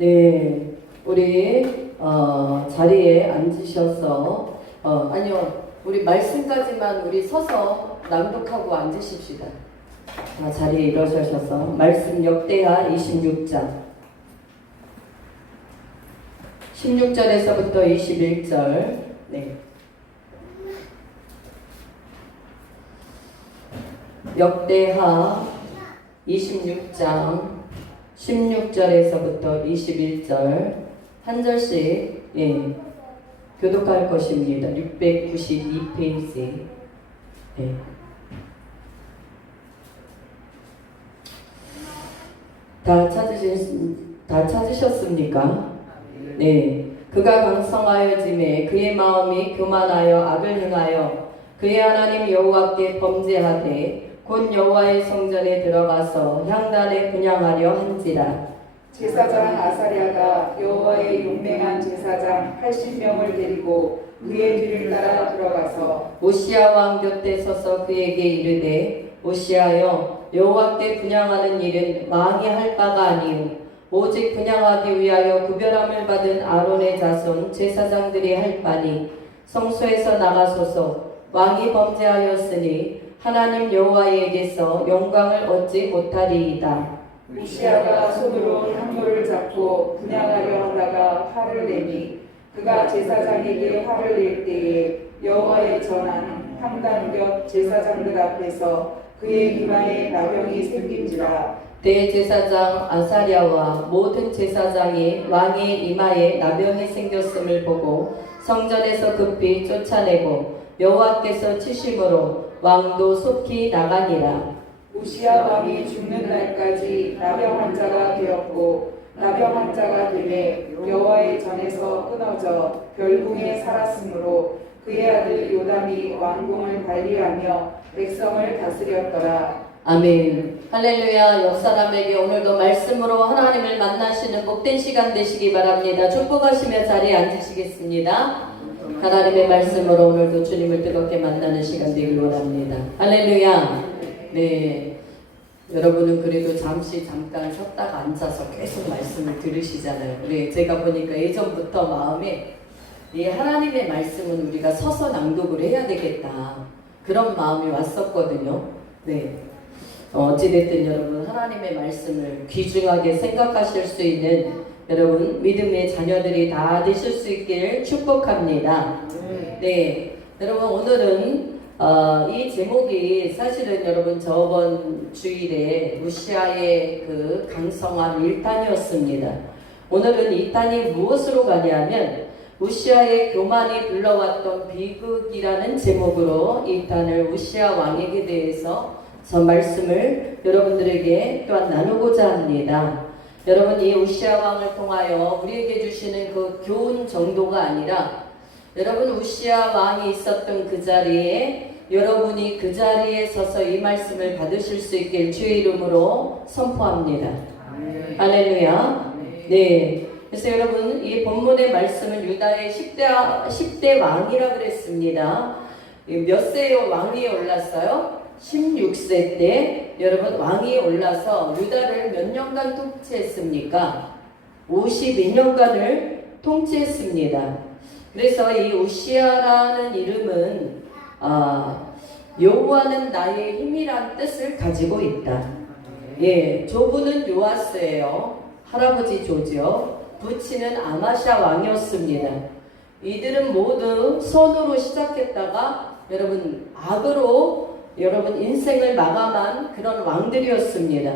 네, 우리 자리에 앉으셔서 아니요, 우리 말씀까지만 우리 서서 낭독하고 앉으십시다. 자리에 일어서셔서 말씀 역대하 26장 16절에서부터 21절. 네. 역대하 26장 16절에서부터 21절 한 절씩 교독할 것입니다. 692페이지. 네. 다 찾으셨습니까? 네. 그가 강성하여짐에 그의 마음이 교만하여 악을 행하여 그의 하나님 여호와께 범죄하되 곧 여호와의 성전에 들어가서 향단에 분향하려 한지라. 제사장 아사랴가 여호와의 용맹한 제사장 80명을 데리고 그의 뒤를 따라 들어가서 오시아 왕 곁에 서서 그에게 이르되 오시아여, 여호와께 분향하는 일은 왕이 할 바가 아니요 오직 분향하기 위하여 구별함을 받은 아론의 자손 제사장들이 할 바니 성소에서 나가소서. 왕이 범죄하였으니 하나님 여호와에게서 영광을 얻지 못하리이다. 우시아가 손으로 향로를 잡고 분향하려 하다가 화를 내니 그가 제사장에게 화를 낼 때에 여호와의 전한 향단 곁 제사장들 앞에서 그의 이마에 나병이 생긴지라. 대제사장 아사랴와 모든 제사장이 왕의 이마에 나병이 생겼음을 보고 성전에서 급히 쫓아내고 여호와께서 치심으로 왕도 속히 나가니라. 우시아 왕이 죽는 날까지 나병 환자가 되었고 나병 환자가 되매 여호와의 전에서 끊어져 별궁에 살았으므로 그의 아들 요담이 왕궁을 관리하며 백성을 다스렸더라. 아멘. 할렐루야. 옆사람에게 오늘도 말씀으로 하나님을 만나시는 복된 시간 되시기 바랍니다. 축복하시며 자리에 앉으시겠습니다. 하나님의 말씀으로 오늘도 주님을 뜨겁게 만나는 시간 되길 원합니다. 할렐루야. 네. 여러분은 그래도 잠깐 섰다가 앉아서 계속 말씀을 들으시잖아요. 우리 제가 보니까 예전부터 마음에 이 하나님의 말씀은 우리가 서서 낭독을 해야 되겠다, 그런 마음이 왔었거든요. 네. 어찌됐든 여러분 하나님의 말씀을 귀중하게 생각하실 수 있는 여러분 믿음의 자녀들이 다 되실 수 있길 축복합니다. 네. 여러분 오늘은 이 제목이 사실은 여러분 저번 주일에 우시아의 그 강성한 1탄이었습니다. 오늘은 2탄이 무엇으로 가냐면 우시아의 교만이 불러왔던 비극이라는 제목으로 2탄을 우시아 왕에게 대해서 저 말씀을 여러분들에게 또한 나누고자 합니다. 여러분 이 우시아 왕을 통하여 우리에게 주시는 그 교훈 정도가 아니라 여러분 우시아 왕이 있었던 그 자리에 여러분이 그 자리에 서서 이 말씀을 받으실 수 있길 주의 이름으로 선포합니다. 할렐루야. 네. 그래서 여러분 이 본문의 말씀은 유다의 10대 왕이라 그랬습니다. 몇 세에 왕위에 올랐어요? 16세 때 여러분 왕위에 올라서 유다를 몇 년간 통치했습니까? 52년간을 통치했습니다. 그래서 이 우시아라는 이름은 여호와는 나의 힘이란 뜻을 가지고 있다. 예, 조부는 요아스예요. 할아버지 조죠. 부친은 아마샤 왕이었습니다. 이들은 모두 선으로 시작했다가 여러분 악으로 여러분 인생을 마감한 그런 왕들이었습니다.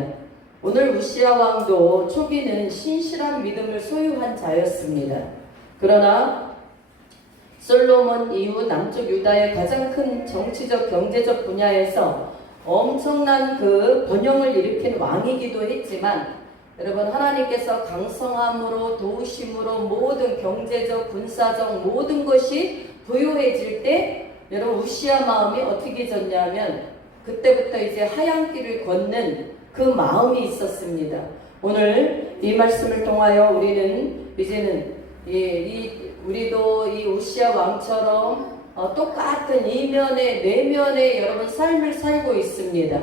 오늘 우시아 왕도 초기는 신실한 믿음을 소유한 자였습니다. 그러나 솔로몬 이후 남쪽 유다의 가장 큰 정치적 경제적 분야에서 엄청난 그 번영을 일으킨 왕이기도 했지만 여러분 하나님께서 강성함으로 도우심으로 모든 경제적 군사적 모든 것이 부유해질 때 여러분 우시아 마음이 어떻게 졌냐면 그때부터 이제 하얀 길을 걷는 그 마음이 있었습니다. 오늘 이 말씀을 통하여 우리는 이제는 우리도 이 우시아 왕처럼 똑같은 이면에 내면에 여러분 삶을 살고 있습니다.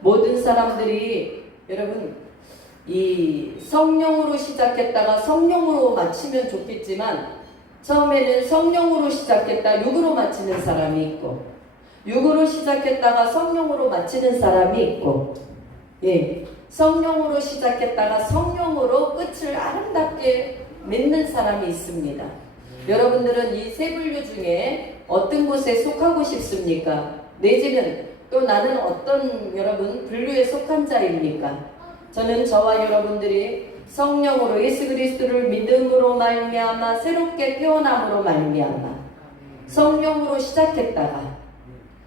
모든 사람들이 여러분 이 성령으로 시작했다가 성령으로 마치면 좋겠지만 처음에는 성령으로 시작했다 육으로 마치는 사람이 있고 육으로 시작했다가 성령으로 마치는 사람이 있고 예, 성령으로 시작했다가 성령으로 끝을 아름답게 맺는 사람이 있습니다. 여러분들은 이 세 분류 중에 어떤 곳에 속하고 싶습니까? 내지는 또 나는 어떤 여러분 분류에 속한 자입니까? 저는 저와 여러분들이 성령으로 예수 그리스도를 믿음으로 말미암아 새롭게 태어남으로 말미암아 성령으로 시작했다가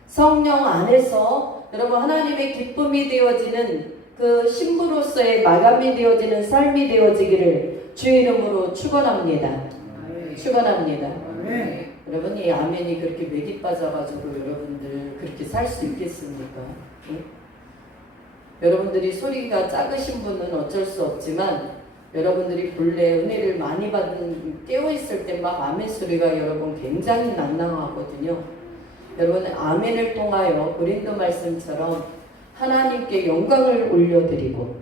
성령 안에서 여러분 하나님의 기쁨이 되어지는 그 신부로서의 마감이 되어지는 삶이 되어지기를 주의 이름으로 축원합니다. 축원합니다. 여러분 이 아멘이 그렇게 맥이 빠져가지고 여러분들 그렇게 살 수 있겠습니까? 예? 여러분들이 소리가 작으신 분은 어쩔 수 없지만 여러분들이 본래 은혜를 많이 받은 깨어있을 때 막 아멘 소리가 여러분 굉장히 낭낭하거든요. 여러분 아멘을 통하여 고린도 말씀처럼 하나님께 영광을 올려드리고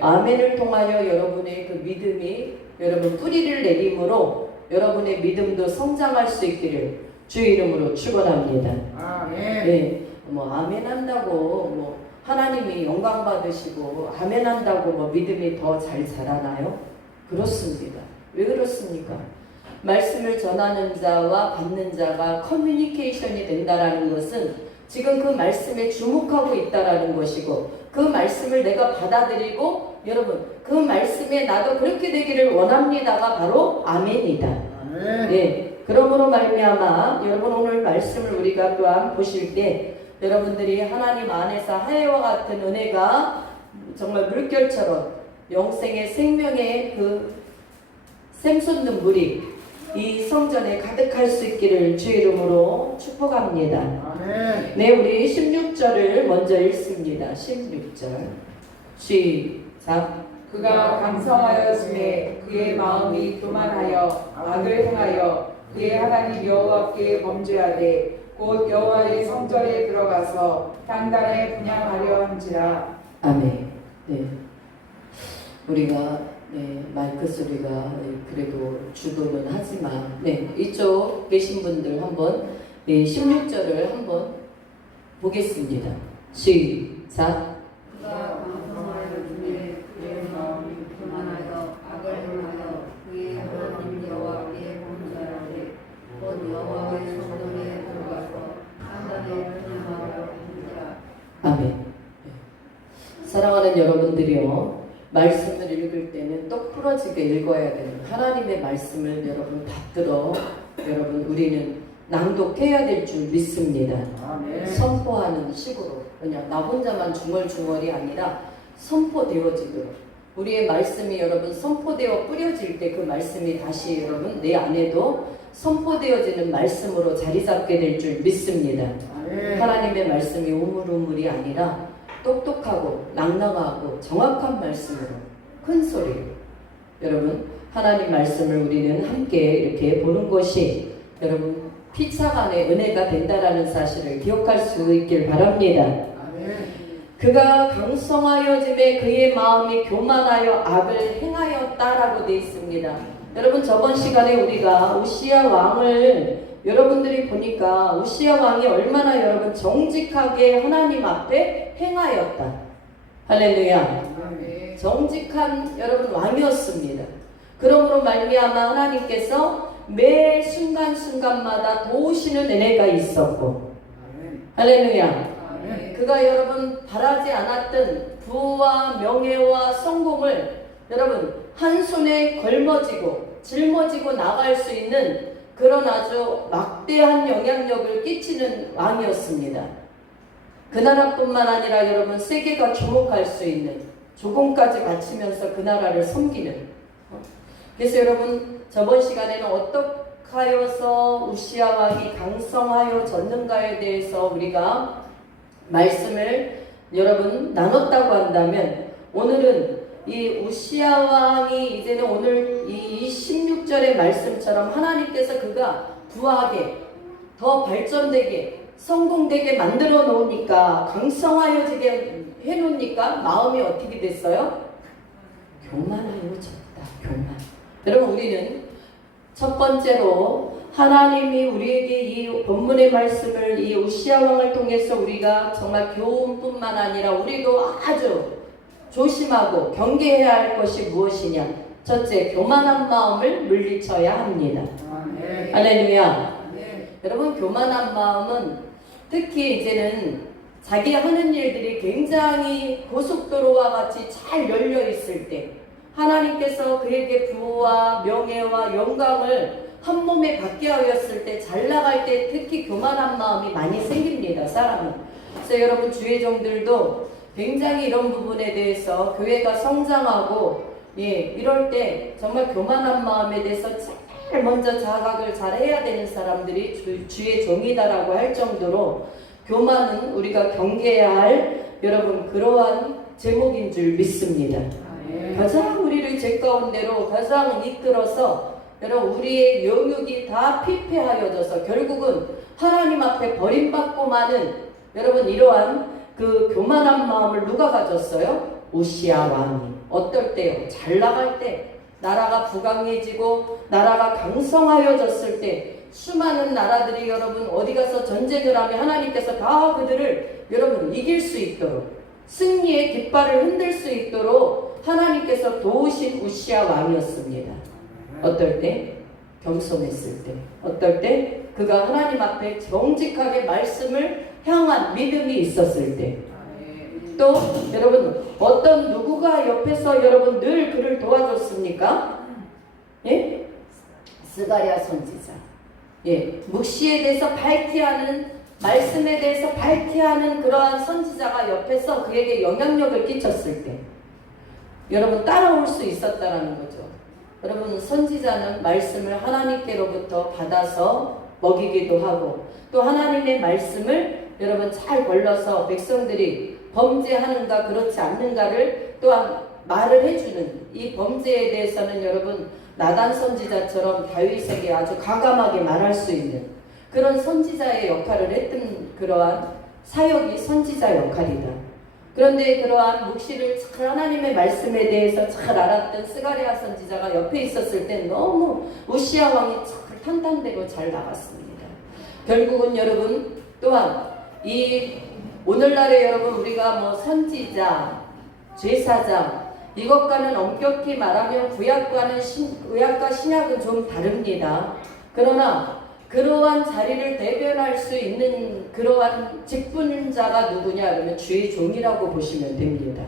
아멘을 통하여 여러분의 그 믿음이 여러분 뿌리를 내림으로 여러분의 믿음도 성장할 수 있기를 주의 이름으로 축원합니다. 아멘. 네, 뭐 아멘 한다고 뭐 하나님이 영광 받으시고 아멘 한다고 뭐 믿음이 더 잘 자라나요? 그렇습니다. 왜 그렇습니까? 말씀을 전하는 자와 받는 자가 커뮤니케이션이 된다라는 것은 지금 그 말씀에 주목하고 있다라는 것이고 그 말씀을 내가 받아들이고 여러분 그 말씀에 나도 그렇게 되기를 원합니다가 바로 아멘이다. 아멘. 네, 그러므로 말미암아 여러분 오늘 말씀을 우리가 또한 보실 때 여러분들이 하나님 안에서 하혜와 같은 은혜가 정말 물결처럼 영생의 생명의 그 샘솟는 물이 이 성전에 가득할 수 있기를 주의 이름으로 축복합니다. 아멘. 네, 우리 16절을 먼저 읽습니다. 16절 시작. 그가 강성하여짐에 그의 마음이 교만하여 악을 행하여 그의 하나님 여호와께 범죄하되 곧 여호와의 성전에 들어가서 단단에 분향하려 한지라. 아멘. 네, 우리가 마이크 소리가 그래도 주도는 하지만 이쪽 계신 분들 한번 16절을 한번 보겠습니다. 시작. 그가 강성하여짐에 그의 마음이 교만하여 악을 행하여 그의 하나님 여호와께 범죄하되 곧 여호와의 성전에 들어가서 단단에 분향하려 한지라. 아멘. 사랑하는 여러분들이요, 말씀을 읽을 때는 똑부러지게 읽어야 되는 하나님의 말씀을 여러분 받들어 여러분 우리는 낭독해야 될 줄 믿습니다. 아멘. 선포하는 식으로 그냥 나 혼자만 중얼중얼이 아니라 선포되어지도록 우리의 말씀이 여러분 선포되어 뿌려질 때 그 말씀이 다시 여러분 내 안에도 선포되어지는 말씀으로 자리 잡게 될 줄 믿습니다. 아멘. 하나님의 말씀이 우물우물이 아니라 똑똑하고 낭낭하고 정확한 말씀으로 큰 소리로 여러분 하나님 말씀을 우리는 함께 이렇게 보는 것이 여러분 피차간의 은혜가 된다라는 사실을 기억할 수 있길 바랍니다. 아멘. 그가 강성하여짐에 그의 마음이 교만하여 악을 행하였다라고 되어 있습니다. 여러분 저번 시간에 우리가 우시야 왕을 여러분들이 보니까 우시야 왕이 얼마나 여러분 정직하게 하나님 앞에 행하였다. 할렐루야. 정직한 여러분 왕이었습니다. 그러므로 말미암아 하나님께서 매 순간순간마다 도우시는 은혜가 있었고 할렐루야. 그가 여러분 바라지 않았던 부와 명예와 성공을 여러분 한 손에 짊어지고 나갈 수 있는 그런 아주 막대한 영향력을 끼치는 왕이었습니다. 그 나라뿐만 아니라 여러분 세계가 주목할 수 있는 조공까지 바치면서 그 나라를 섬기는. 그래서 여러분 저번 시간에는 어떻게 하여서 우시야 왕이 강성하여졌는가에 대해서 우리가 말씀을 여러분 나눴다고 한다면 오늘은 이 우시야 왕이 이제는 오늘 이 16절의 말씀처럼 하나님께서 그가 부하게 더 발전되게 성공되게 만들어 놓으니까 강성하여지게 해놓으니까 마음이 어떻게 됐어요? 교만하여 졌다. 교만. 여러분, 우리는 첫 번째로 하나님이 우리에게 이 본문의 말씀을 이 우시야 왕을 통해서 우리가 정말 교훈뿐만 아니라 우리도 아주 조심하고 경계해야 할 것이 무엇이냐. 첫째, 교만한 마음을 물리쳐야 합니다. 할렐루야. 여러분, 교만한 마음은 특히 이제는 자기가 하는 일들이 굉장히 고속도로와 같이 잘 열려 있을 때 하나님께서 그에게 부와 명예와 영광을 한 몸에 받게 하였을 때, 잘 나갈 때 특히 교만한 마음이 많이 생깁니다, 사람은. 그래서 여러분, 주의 종들도 굉장히 이런 부분에 대해서 교회가 성장하고 이럴 때 정말 교만한 마음에 대해서 제일 먼저 자각을 잘 해야 되는 사람들이 주의 종이다라고 할 정도로 교만은 우리가 경계해야 할 여러분 그러한 제목인 줄 믿습니다. 가장 우리를 제 가운데로 가장 이끌어서 여러분 우리의 영역이 다 피폐하여져서 결국은 하나님 앞에 버림받고 마는 여러분 이러한 그 교만한 마음을 누가 가졌어요? 우시야 왕이. 어떨 때요? 잘 나갈 때, 나라가 부강해지고 나라가 강성하여졌을 때 수많은 나라들이 여러분 어디 가서 전쟁을 하면 하나님께서 다 그들을 여러분 이길 수 있도록 승리의 깃발을 흔들 수 있도록 하나님께서 도우신 우시야 왕이었습니다. 어떨 때? 겸손했을 때. 어떨 때? 그가 하나님 앞에 정직하게 말씀을 향한 믿음이 있었을 때. 또 여러분 어떤 누구가 옆에서 여러분 늘 그를 도와줬습니까? 예? 스가랴 선지자. 예, 묵시에 대해서 밝히 하는 말씀에 대해서 밝히 하는 그러한 선지자가 옆에서 그에게 영향력을 끼쳤을 때 여러분 따라올 수 있었다라는 거죠. 여러분 선지자는 말씀을 하나님께로부터 받아서 먹이기도 하고 또 하나님의 말씀을 여러분 잘 걸러서 백성들이 범죄하는가 그렇지 않는가를 또한 말을 해주는 이 범죄에 대해서는 여러분 나단 선지자처럼 다윗에게 아주 과감하게 말할 수 있는 그런 선지자의 역할을 했던 그러한 사역이 선지자 역할이다. 그런데 그러한 묵시를 잘 하나님의 말씀에 대해서 잘 알았던 스가랴 선지자가 옆에 있었을 때 너무 우시야 왕이 잘 탄탄대로 잘 나갔습니다. 결국은 여러분 또한 이 오늘날에 여러분 우리가 뭐 선지자, 제사장 이것과는 엄격히 말하면 구약과 신약은 좀 다릅니다. 그러나 그러한 자리를 대변할 수 있는 그러한 직분자가 누구냐 그러면 주의 종이라고 보시면 됩니다.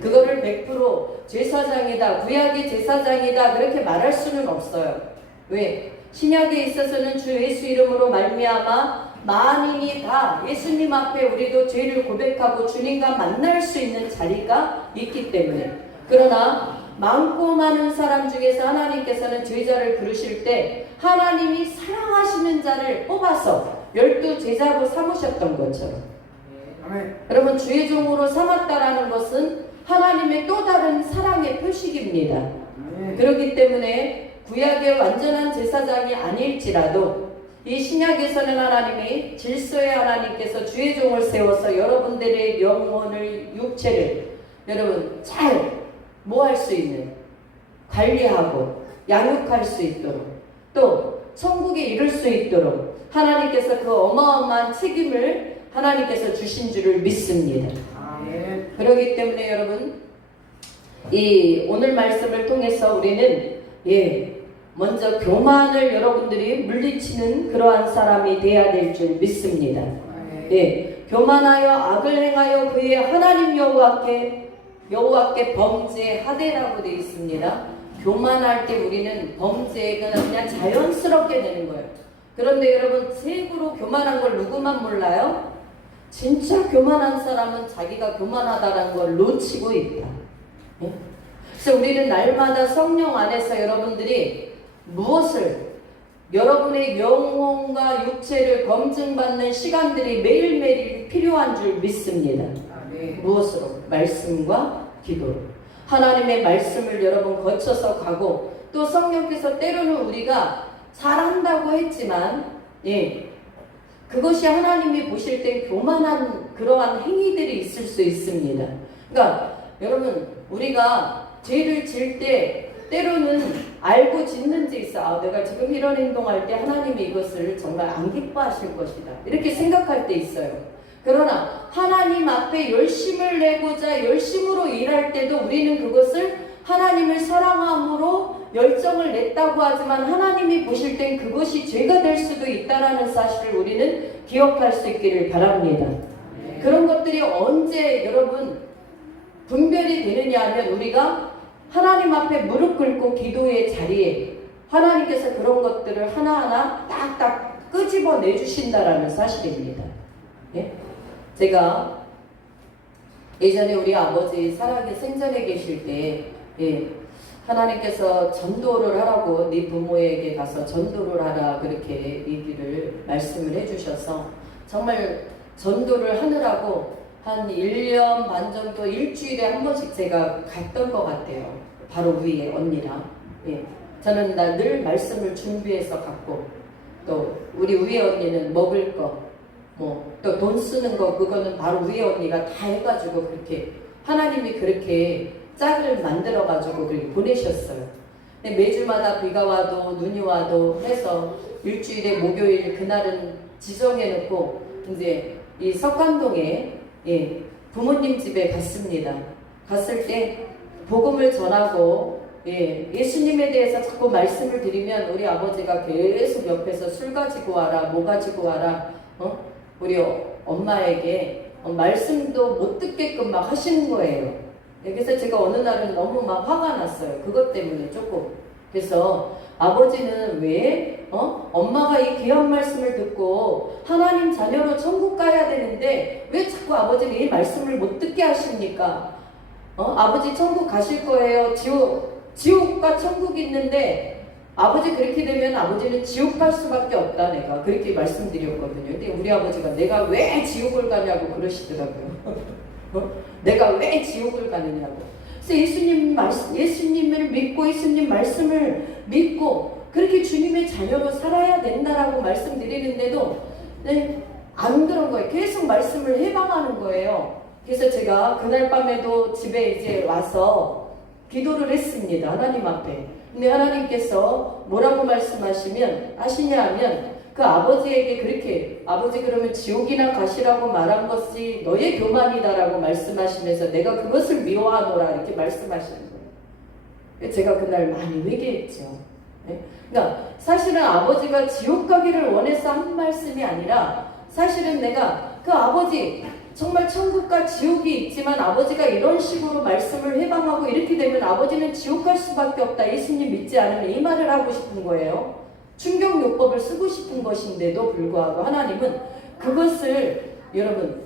그거를 100% 제사장이다, 구약의 제사장이다 그렇게 말할 수는 없어요. 왜? 신약에 있어서는 주 예수 이름으로 말미암아 만인이 다 예수님 앞에 우리도 죄를 고백하고 주님과 만날 수 있는 자리가 있기 때문에 그러나 많고 많은 사람 중에서 하나님께서는 제자를 부르실 때 하나님이 사랑하시는 자를 뽑아서 12 제자로 삼으셨던 것처럼 여러분 주의 종으로 삼았다라는 것은 하나님의 또 다른 사랑의 표식입니다. 그렇기 때문에 구약의 완전한 제사장이 아닐지라도 이 신약에서는 하나님이 질서의 하나님께서 주의 종을 세워서 여러분들의 영혼을 육체를 여러분 잘 할 수 있는 관리하고 양육할 수 있도록 또 천국에 이룰 수 있도록 하나님께서 그 어마어마한 책임을 하나님께서 주신 줄을 믿습니다. 그렇기 때문에 여러분 이 오늘 말씀을 통해서 우리는 먼저 교만을 여러분들이 물리치는 그러한 사람이 되어야 될 줄 믿습니다. 교만하여 악을 행하여 그의 하나님 여호와께 범죄하되라고 되어 있습니다. 교만할 때 우리는 범죄가 그냥 자연스럽게 되는 거예요. 그런데 여러분 최고로 교만한 걸 누구만 몰라요? 진짜 교만한 사람은 자기가 교만하다는 걸 놓치고 있다. 그래서 우리는 날마다 성령 안에서 여러분들이 무엇을 여러분의 영혼과 육체를 검증받는 시간들이 매일매일 필요한 줄 믿습니다. 무엇으로? 말씀과 기도로 하나님의 말씀을 여러분 거쳐서 가고 또 성령께서 때로는 우리가 잘한다고 했지만 그것이 하나님이 보실 때 교만한 그러한 행위들이 있을 수 있습니다. 그러니까 여러분 우리가 죄를 질 때 때로는 알고 짓는 데 있어. 아, 내가 지금 이런 행동할 때 하나님이 이것을 정말 안 기뻐하실 것이다. 이렇게 생각할 때 있어요. 그러나 하나님 앞에 열심을 내고자 열심으로 일할 때도 우리는 그것을 하나님을 사랑함으로 열정을 냈다고 하지만 하나님이 보실 땐 그것이 죄가 될 수도 있다는 사실을 우리는 기억할 수 있기를 바랍니다. 그런 것들이 언제 여러분 분별이 되느냐 하면 우리가 하나님 앞에 무릎 꿇고 기도의 자리에 하나님께서 그런 것들을 하나하나 딱딱 끄집어 내주신다라는 사실입니다. 예? 제가 예전에 우리 아버지 살아계 생전에 계실 때 하나님께서 전도를 하라고 네 부모에게 가서 전도를 하라 그렇게 얘기를 말씀을 해주셔서 정말 전도를 하느라고 한 1년 반 정도 일주일에 한 번씩 제가 갔던 것 같아요. 바로 위에 언니랑. 저는 늘 말씀을 준비해서 갔고 또 우리 위에 언니는 먹을 거 또 돈 쓰는 거 그거는 바로 위에 언니가 다 해가지고 그렇게 하나님이 그렇게 짝을 만들어가지고 그렇게 보내셨어요. 근데 매주마다 비가 와도 눈이 와도 해서 일주일에 목요일 그날은 지정해놓고 이제 이 석관동에 부모님 집에 갔습니다. 갔을 때 복음을 전하고 예수님에 대해서 자꾸 말씀을 드리면 우리 아버지가 계속 옆에서 술 가지고 와라 뭐 가지고 와라 우리 엄마에게 말씀도 못 듣게끔 막 하시는 거예요. 그래서 제가 어느 날은 너무 막 화가 났어요. 그것 때문에 조금. 그래서 아버지는 왜 엄마가 이 귀한 말씀을 듣고 하나님 자녀로 천국 가야 되는데 왜 자꾸 아버지가 이 말씀을 못 듣게 하십니까? 아버지 천국 가실 거예요. 지옥과 천국이 있는데 아버지 그렇게 되면 아버지는 지옥 갈 수밖에 없다 내가 그렇게 말씀드렸거든요. 근데 우리 아버지가 내가 왜 지옥을 가냐고 그러시더라고요. 내가 왜 지옥을 가느냐고. 그래서 예수님을 믿고 예수님 말씀을 믿고 그렇게 주님의 자녀로 살아야 된다라고 말씀드리는데도 안 그런 거예요. 계속 말씀을 해방하는 거예요. 그래서 제가 그날 밤에도 집에 이제 와서 기도를 했습니다. 하나님 앞에. 근데 하나님께서 뭐라고 하시냐 하면 그 아버지에게 그렇게 아버지 그러면 지옥이나 가시라고 말한 것이 너의 교만이다라고 말씀하시면서 내가 그것을 미워하노라 이렇게 말씀하시는 거예요. 제가 그날 많이 회개했죠. 그러니까 사실은 아버지가 지옥 가기를 원해서 한 말씀이 아니라 사실은 내가 그 아버지 정말 천국과 지옥이 있지만 아버지가 이런 식으로 말씀을 해방하고 이렇게 되면 아버지는 지옥 갈 수밖에 없다. 예수님 믿지 않으면 이 말을 하고 싶은 거예요. 충격요법을 쓰고 싶은 것인데도 불구하고 하나님은 그것을 여러분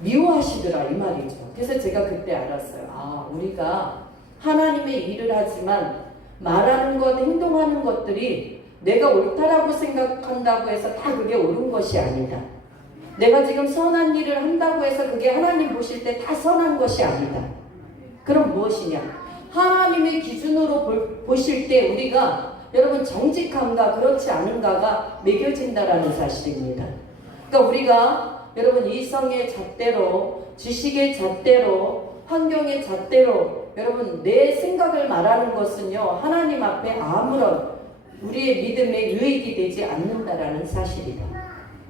미워하시더라 이 말이죠. 그래서 제가 그때 알았어요. 우리가 하나님의 일을 하지만 말하는 것, 행동하는 것들이 내가 옳다라고 생각한다고 해서 다 그게 옳은 것이 아니다. 내가 지금 선한 일을 한다고 해서 그게 하나님 보실 때 다 선한 것이 아니다. 그럼 무엇이냐? 하나님의 기준으로 보실 때 우리가 여러분 정직한가 그렇지 않은가가 매겨진다라는 사실입니다. 그러니까 우리가 여러분 이성의 잣대로 지식의 잣대로 환경의 잣대로 여러분 내 생각을 말하는 것은요 하나님 앞에 아무런 우리의 믿음에 유익이 되지 않는다라는 사실이다.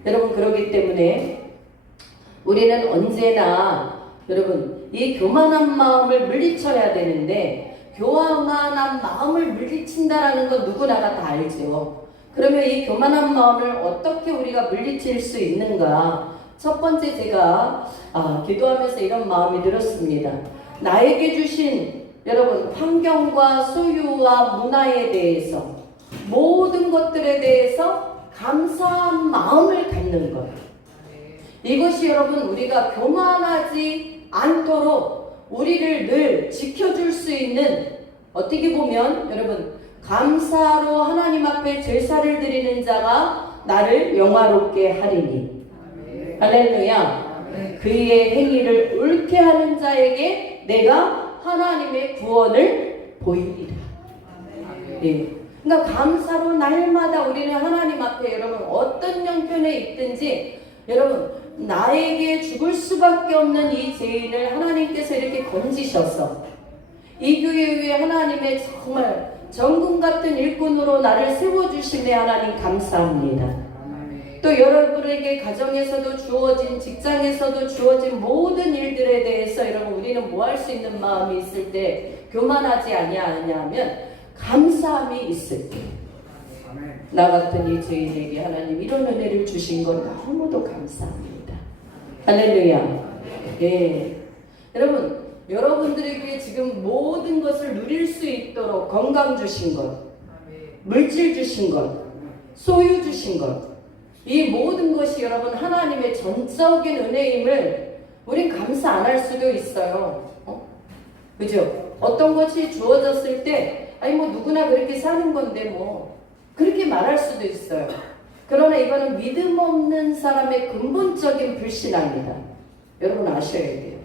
여러분 그렇기 때문에 우리는 언제나 여러분 이 교만한 마음을 물리쳐야 되는데 교만한 마음을 물리친다라는 건 누구나가 다 알죠. 그러면 이 교만한 마음을 어떻게 우리가 물리칠 수 있는가? 첫 번째 제가 기도하면서 이런 마음이 들었습니다. 나에게 주신 여러분 환경과 소유와 문화에 대해서 모든 것들에 대해서 감사한 마음을 갖는 것. 이것이 여러분 우리가 교만하지 않도록 우리를 늘 지켜줄 수 있는 어떻게 보면 여러분 감사로 하나님 앞에 제사를 드리는 자가 나를 영화롭게 하리니 할렐루야. 그의 행위를 옳게 하는 자에게 내가 하나님의 구원을 보이리라. 그러니까 감사로 날마다 우리는 하나님 앞에 여러분 어떤 형편에 있든지 여러분 나에게 죽을 수밖에 없는 이 죄인을 하나님께서 이렇게 건지셔서 이 교회 위에 하나님의 정말 정금 같은 일꾼으로 나를 세워주심에 하나님 감사합니다. 또 여러분에게 가정에서도 주어진, 직장에서도 주어진 모든 일들에 대해서 여러분 우리는 뭐 할 수 있는 마음이 있을 때 교만하지 아니하냐면 감사함이 있을 때, 나 같은 이 죄인에게 하나님 이런 은혜를 주신 건 너무도 감사합니다. 할렐루야. 예. 여러분, 여러분들에게 지금 모든 것을 누릴 수 있도록 건강 주신 것, 물질 주신 것, 소유 주신 것, 이 모든 것이 여러분 하나님의 전적인 은혜임을 우린 감사 안 할 수도 있어요. 그죠? 어떤 것이 주어졌을 때 아니 뭐 누구나 그렇게 사는 건데 뭐 그렇게 말할 수도 있어요. 그러나 이거는 믿음 없는 사람의 근본적인 불신앙이다. 여러분 아셔야 돼요.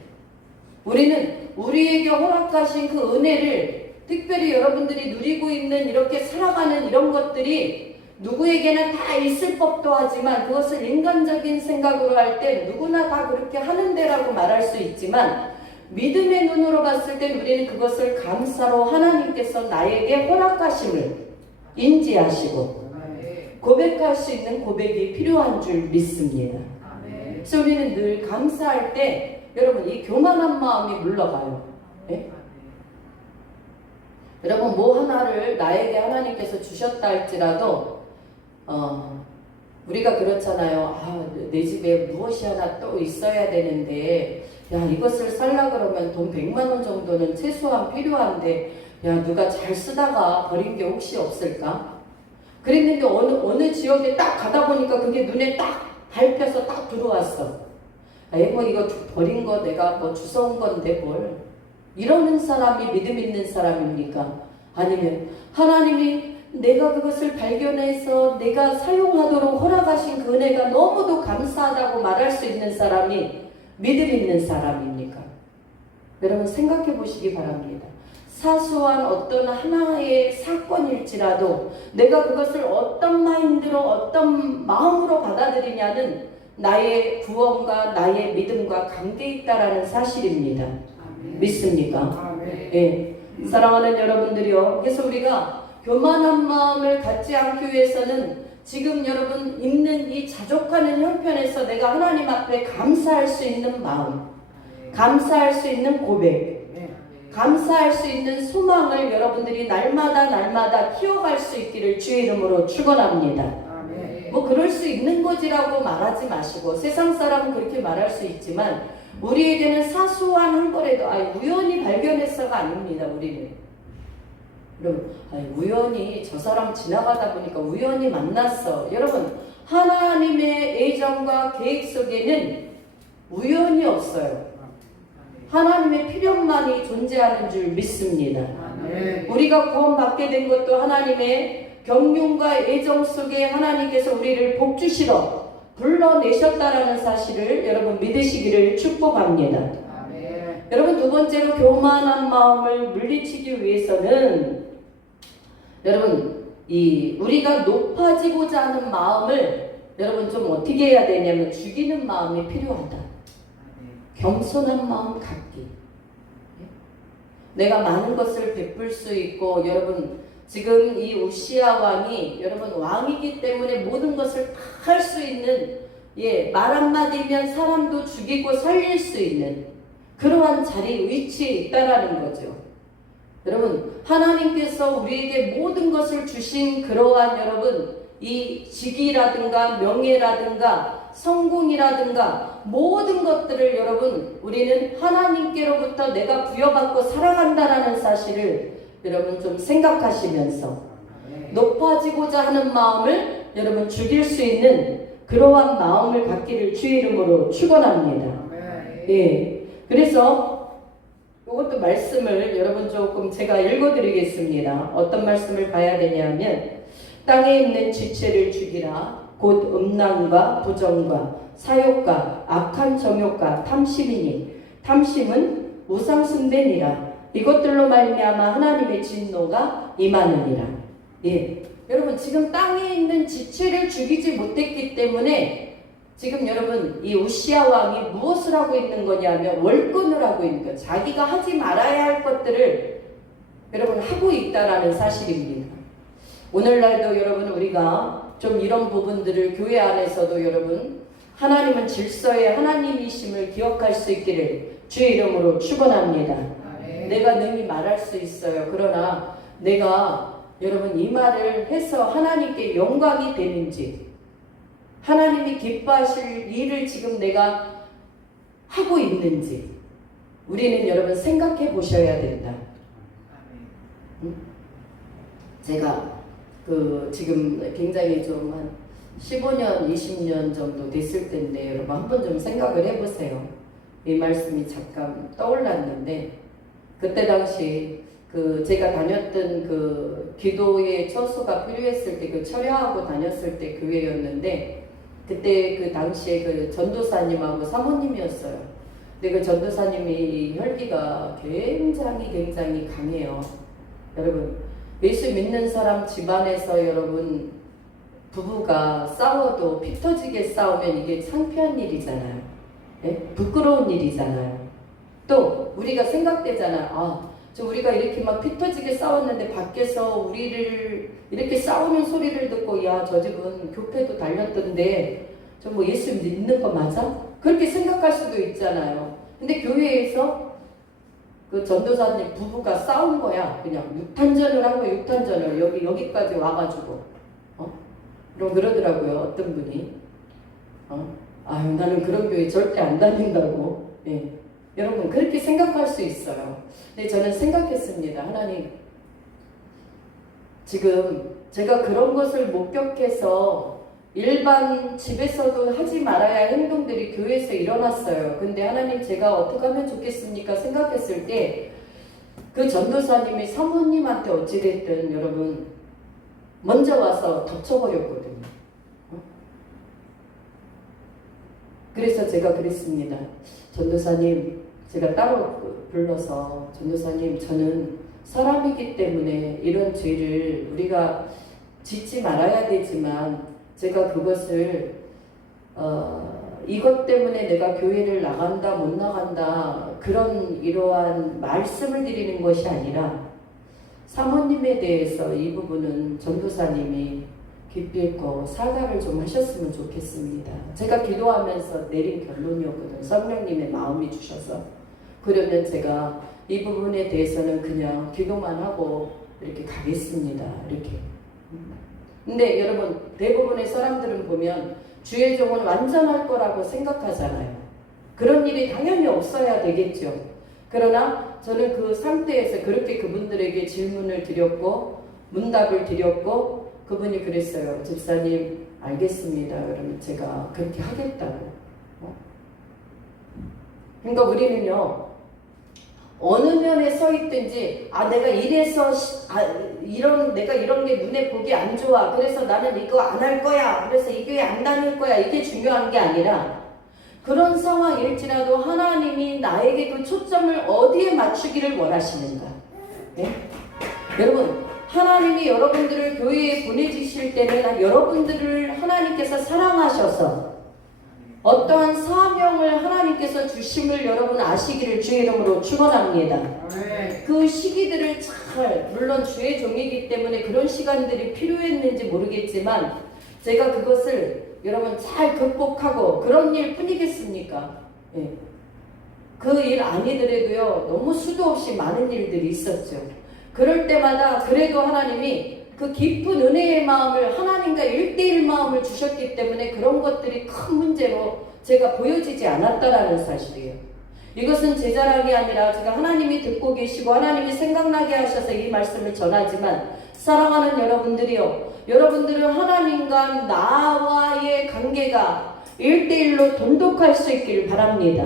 우리는 우리에게 허락하신 그 은혜를 특별히 여러분들이 누리고 있는 이렇게 살아가는 이런 것들이 누구에게나 다 있을 법도 하지만 그것을 인간적인 생각으로 할 때 누구나 다 그렇게 하는데라고 말할 수 있지만 믿음의 눈으로 봤을 때 우리는 그것을 감사로 하나님께서 나에게 허락하심을 인지하시고 고백할 수 있는 고백이 필요한 줄 믿습니다. 그래서 우리는 늘 감사할 때 여러분 이 교만한 마음이 물러가요. 네? 여러분 뭐 하나를 나에게 하나님께서 주셨다 할지라도 우리가 그렇잖아요. 내 집에 무엇이 하나 또 있어야 되는데 야 이것을 살라 그러면 돈 100만 원 정도는 최소한 필요한데 야 누가 잘 쓰다가 버린 게 혹시 없을까? 그랬는데 어느 지역에 딱 가다 보니까 그게 눈에 딱 밟혀서 딱 들어왔어. 뭐 이거 버린 거 내가 뭐 주워온 건데 뭘 이러는 사람이 믿음 있는 사람입니까? 아니면 하나님이 내가 그것을 발견해서 내가 사용하도록 허락하신 그 은혜가 너무도 감사하다고 말할 수 있는 사람이 믿음 있는 사람입니까? 여러분 생각해 보시기 바랍니다. 사소한 어떤 하나의 사건일지라도 내가 그것을 어떤 마인드로 어떤 마음으로 받아들이냐는 나의 구원과 나의 믿음과 관계 있다라는 사실입니다. 믿습니까? 예. 사랑하는 여러분들이요. 그래서 우리가 교만한 마음을 갖지 않기 위해서는 지금 여러분 있는 이 자족하는 형편에서 내가 하나님 앞에 감사할 수 있는 마음, 감사할 수 있는 고백, 감사할 수 있는 소망을 여러분들이 날마다 키워갈 수 있기를 주의 이름으로 축원합니다. 뭐 그럴 수 있는 거지라고 말하지 마시고 세상 사람은 그렇게 말할 수 있지만 우리에게는 사소한 한 거라도 우연히 발견했어가 아닙니다. 우리는 여러분 우연히 저 사람 지나가다 보니까 우연히 만났어. 여러분 하나님의 애정과 계획 속에는 우연이 없어요. 하나님의 필요만이 존재하는 줄 믿습니다. 우리가 구원받게 된 것도 하나님의 경륜과 애정 속에 하나님께서 우리를 복주시러 불러내셨다라는 사실을 여러분 믿으시기를 축복합니다. 여러분 두 번째로 교만한 마음을 물리치기 위해서는 여러분 우리가 높아지고자 하는 마음을 여러분 좀 어떻게 해야 되냐면 죽이는 마음이 필요하다. 겸손한 마음 갖기. 내가 많은 것을 베풀 수 있고 여러분 지금 이 우시야 왕이 여러분 왕이기 때문에 모든 것을 다 할 수 있는 말 한마디면 사람도 죽이고 살릴 수 있는 그러한 자리 위치에 있다라는 거죠. 여러분 하나님께서 우리에게 모든 것을 주신 그러한 여러분 이 직위라든가 명예라든가 성공이라든가 모든 것들을 여러분 우리는 하나님께로부터 내가 부여받고 살아간다라는 사실을 여러분 좀 생각하시면서 높아지고자 하는 마음을 여러분 죽일 수 있는 그러한 마음을 갖기를 주의 이름으로 축원합니다. 예. 그래서 이것도 말씀을 여러분 조금 제가 읽어드리겠습니다. 어떤 말씀을 봐야 되냐면 땅에 있는 지체를 죽이라. 곧 음란과 부정과 사욕과 악한 정욕과 탐심이니 탐심은 우상 숭배니라. 이것들로 말미암아 하나님의 진노가 임하느니라. 예, 여러분 지금 땅에 있는 지체를 죽이지 못했기 때문에 지금 여러분 이 우시야 왕이 무엇을 하고 있는 거냐면 월권을 하고 있는 거예요. 자기가 하지 말아야 할 것들을 여러분 하고 있다라는 사실입니다. 오늘날도 여러분 우리가 좀 이런 부분들을 교회 안에서도 여러분 하나님은 질서의 하나님이심을 기억할 수 있기를 주의 이름으로 축원합니다. 내가 능히 말할 수 있어요. 그러나 내가 여러분 이 말을 해서 하나님께 영광이 되는지, 하나님이 기뻐하실 일을 지금 내가 하고 있는지 우리는 여러분 생각해 보셔야 된다. 제가 지금 굉장히 좀 한 15년, 20년 정도 됐을 텐데 여러분 한번 좀 생각을 해보세요. 이 말씀이 잠깐 떠올랐는데 그때 당시 제가 다녔던 기도의 처소가 필요했을 때 철야하고 다녔을 때 교회였는데 그때 그 당시에 전도사님하고 사모님이었어요. 근데 그 전도사님이 혈기가 굉장히 강해요. 여러분 예수 믿는 사람 집안에서 여러분 부부가 싸워도 피 터지게 싸우면 이게 창피한 일이잖아요. 네? 부끄러운 일이잖아요. 또 우리가 생각되잖아. 우리가 이렇게 막 피 터지게 싸웠는데 밖에서 우리를 이렇게 싸우는 소리를 듣고 야, 저 집은 교회도 달렸던데 저 뭐 예수 믿는 거 맞아? 그렇게 생각할 수도 있잖아요. 근데 교회에서 그 전도사님 부부가 싸운 거야. 그냥 육탄전을 한 거야. 육탄전을 여기까지 와가지고 그러더라고요. 어떤 분이 나는 그런 교회 절대 안 다닌다고. 예. 여러분 그렇게 생각할 수 있어요. 근데 저는 생각했습니다. 하나님 지금 제가 그런 것을 목격해서 일반 집에서도 하지 말아야 할 행동들이 교회에서 일어났어요. 근데 하나님 제가 어떻게 하면 좋겠습니까? 생각했을 때 그 전도사님이 사모님한테 어찌됐든 여러분 먼저 와서 덮쳐버렸거든요. 그래서 제가 그랬습니다. 전도사님 제가 따로 불러서 전도사님 저는 사람이기 때문에 이런 죄를 우리가 짓지 말아야 되지만 제가 그것을 이것 때문에 내가 교회를 나간다 못 나간다 이러한 말씀을 드리는 것이 아니라 사모님에 대해서 이 부분은 전도사님이 깊이 있고 사과를 좀 하셨으면 좋겠습니다. 제가 기도하면서 내린 결론이었거든요. 성령님의 마음이 주셔서. 그러면 제가 이 부분에 대해서는 그냥 기도만 하고 이렇게 가겠습니다. 이렇게. 근데 여러분 대부분의 사람들은 보면 주의 종은 완전할 거라고 생각하잖아요. 그런 일이 당연히 없어야 되겠죠. 그러나 저는 그 상태에서 그렇게 그분들에게 질문을 드렸고 문답을 드렸고 그분이 그랬어요. 집사님 알겠습니다. 그러면 제가 그렇게 하겠다고. 그러니까 우리는요. 어느 면에 서 있든지 내가 이래서 내가 이런 게 눈에 보기 안 좋아. 그래서 나는 이거 안 할 거야. 그래서 이 교회 안 다닐 거야. 이게 중요한 게 아니라 그런 상황일지라도 하나님이 나에게 그 초점을 어디에 맞추기를 원하시는가. 네? 여러분 하나님이 여러분들을 교회에 보내주실 때는 여러분들을 하나님께서 사랑하셔서 어떠한 사명을 하나님께서 주심을 여러분 아시기를 주의 이름으로 축원합니다. 그 시기들을 물론 주의 종이기 때문에 그런 시간들이 필요했는지 모르겠지만 제가 그것을 여러분 잘 극복하고 그런 일 뿐이겠습니까? 예. 그 일 아니더라도요 너무 수도 없이 많은 일들이 있었죠. 그럴 때마다 그래도 하나님이 그 깊은 은혜의 마음을 하나님과 1:1 마음을 주셨기 때문에 그런 것들이 큰 문제로 제가 보여지지 않았다라는 사실이에요. 이것은 제 자랑이 아니라 제가 하나님이 듣고 계시고 하나님이 생각나게 하셔서 이 말씀을 전하지만 사랑하는 여러분들이요. 여러분들은 하나님과 나와의 관계가 1:1로 돈독할 수 있기를 바랍니다.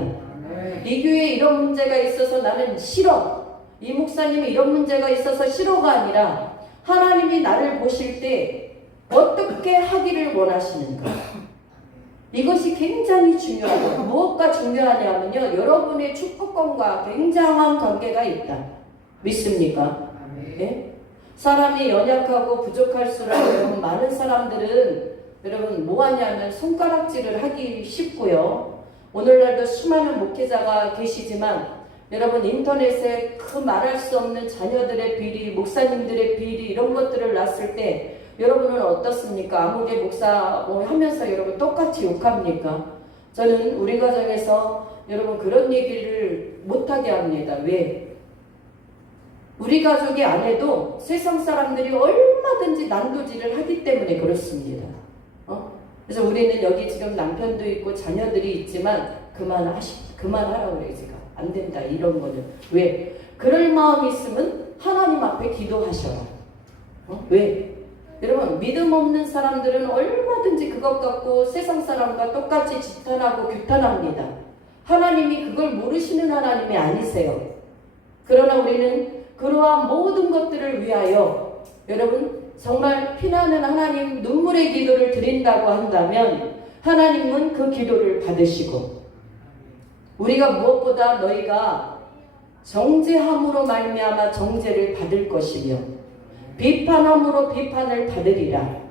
이 교회에 이런 문제가 있어서 나는 싫어. 이 목사님이 이런 문제가 있어서 싫어가 아니라 하나님이 나를 보실 때 어떻게 하기를 원하시는가. 이것이 굉장히 중요하고 무엇과 중요하냐면요. 여러분의 축복권과 굉장한 관계가 있다. 믿습니까? 네? 사람이 연약하고 부족할수록 여러분 많은 사람들은 여러분 뭐하냐면 손가락질을 하기 쉽고요. 오늘날도 수많은 목회자가 계시지만 여러분 인터넷에 그 말할 수 없는 자녀들의 비리, 목사님들의 비리 이런 것들을 놨을 때 여러분은 어떻습니까? 아무개 목사 뭐 하면서 여러분 똑같이 욕합니까? 저는 우리 가정에서 여러분 그런 얘기를 못하게 합니다. 왜? 우리 가족이 안 해도 세상 사람들이 얼마든지 난도질을 하기 때문에 그렇습니다. 그래서 우리는 여기 지금 남편도 있고 자녀들이 있지만 그만하라고 그래요. 제가 안 된다 이런 거는. 왜? 그럴 마음이 있으면 하나님 앞에 기도하셔라. 왜? 여러분 믿음 없는 사람들은 얼마든지 그것 갖고 세상 사람과 똑같이 지탄하고 규탄합니다. 하나님이 그걸 모르시는 하나님이 아니세요. 그러나 우리는 그러한 모든 것들을 위하여 여러분 정말 피나는 하나님 눈물의 기도를 드린다고 한다면 하나님은 그 기도를 받으시고 우리가 무엇보다 너희가 정죄함으로 말미암아 정죄를 받을 것이며 비판함으로 비판을 받으리라.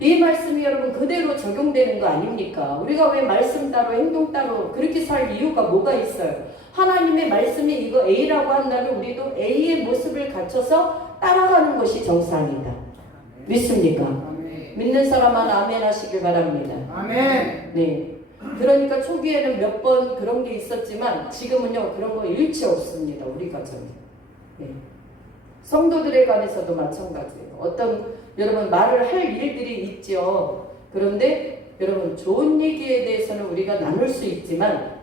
이 말씀이 여러분 그대로 적용되는 거 아닙니까? 우리가 왜 말씀 따로 행동 따로 그렇게 살 이유가 뭐가 있어요? 하나님의 말씀이 이거 A라고 한다면 우리도 A의 모습을 갖춰서 따라가는 것이 정상이다. 믿습니까? 믿는 사람만 아멘 하시길 바랍니다. 아멘. 네. 그러니까 초기에는 몇 번 그런 게 있었지만 지금은요 그런 거 일체 없습니다. 우리 가정에. 네. 성도들에 관해서도 마찬가지예요. 어떤 여러분 말을 할 일들이 있죠. 그런데 여러분 좋은 얘기에 대해서는 우리가 나눌 수 있지만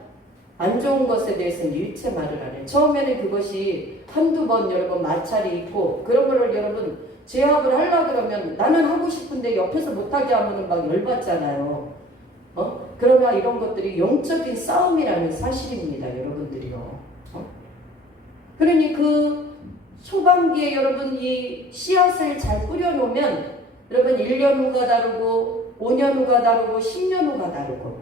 안 좋은 것에 대해서는 일체 말을 안 해요. 처음에는 그것이 한두 번 여러분 마찰이 있고 그런 거를 여러분 제압을 하려고 그러면 나는 하고 싶은데 옆에서 못하게 하면 막 열받잖아요. 그러나 이런 것들이 영적인 싸움이라는 사실입니다. 여러분들이요. 그러니 그 초반기에 여러분 이 씨앗을 잘 뿌려놓으면 여러분 1년 후가 다르고 5년 후가 다르고 10년 후가 다르고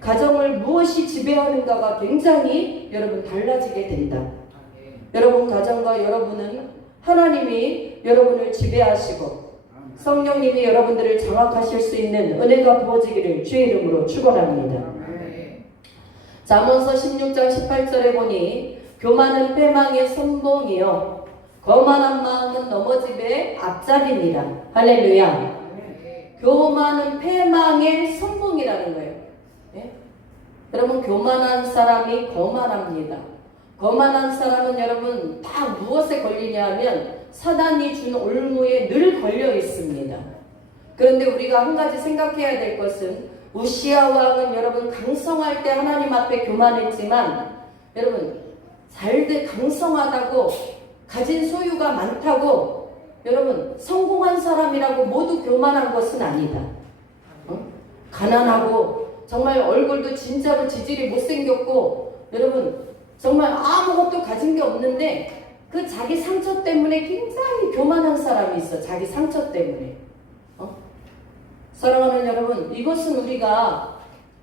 가정을 무엇이 지배하는가가 굉장히 여러분 달라지게 된다. 여러분 가정과 여러분은 하나님이 여러분을 지배하시고 성령님이 여러분들을 장악하실 수 있는 은혜가 부어지기를 주의 이름으로 축원합니다. 잠언서 16장 18절에 보니 교만은 패망의 선봉이요 거만한 마음은 넘어짐의 앞잡이니라. 할렐루야. 교만은 패망의 선봉이라는 거예요. 네? 여러분 교만한 사람이 거만합니다. 거만한 사람은 여러분 다 무엇에 걸리냐 하면 사단이 준 올무에 늘 걸려 있습니다. 그런데 우리가 한 가지 생각해야 될 것은 우시야 왕은 여러분 강성할 때 하나님 앞에 교만했지만 여러분 잘돼 강성하다고 가진 소유가 많다고 여러분 성공한 사람이라고 모두 교만한 것은 아니다. 가난하고 정말 얼굴도 진짜로 지질이 못생겼고 여러분 정말 아무것도 가진 게 없는데 그 자기 상처 때문에 굉장히 교만한 사람이 있어. 자기 상처 때문에. 사랑하는 여러분, 이것은 우리가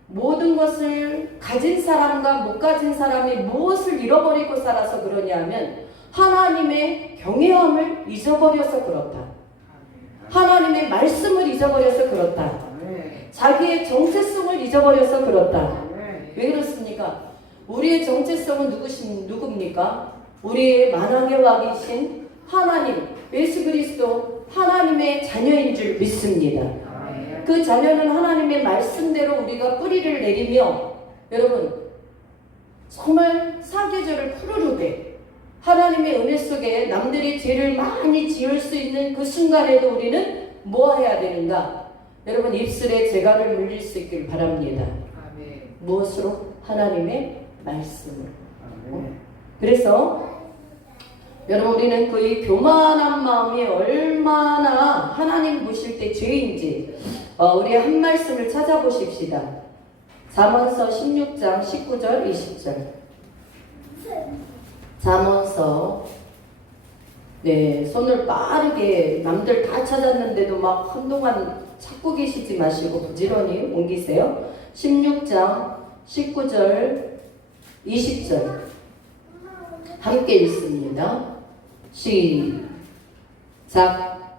모든 것을 가진 사람과 못 가진 사람이 무엇을 잃어버리고 살아서 그러냐면 하나님의 경외함을 잊어버려서 그렇다. 하나님의 말씀을 잊어버려서 그렇다. 자기의 정체성을 잊어버려서 그렇다. 왜 그렇습니까? 우리의 정체성은 누굽니까? 우리의 만왕의 왕이신 하나님, 예수 그리스도 하나님의 자녀인 줄 믿습니다. 그 자녀는 하나님의 말씀대로 우리가 뿌리를 내리며 여러분 정말 사계절을 푸르르게 하나님의 은혜 속에 남들이 죄를 많이 지을 수 있는 그 순간에도 우리는 뭐 해야 되는가? 여러분 입술에 재갈을 물릴 수 있길 바랍니다. 무엇으로? 하나님의 말씀으로. 그래서 여러분 우리는 그 교만한 마음이 얼마나 하나님 보실 때 죄인지 우리 한 말씀을 찾아보십시다. 잠언서 16장 19절 20절. 잠언서 네 손을 빠르게 남들 다 찾았는데도 막 한동안 찾고 계시지 마시고 부지런히 옮기세요. 16장 19절 20절 함께 읽습니다. 시작.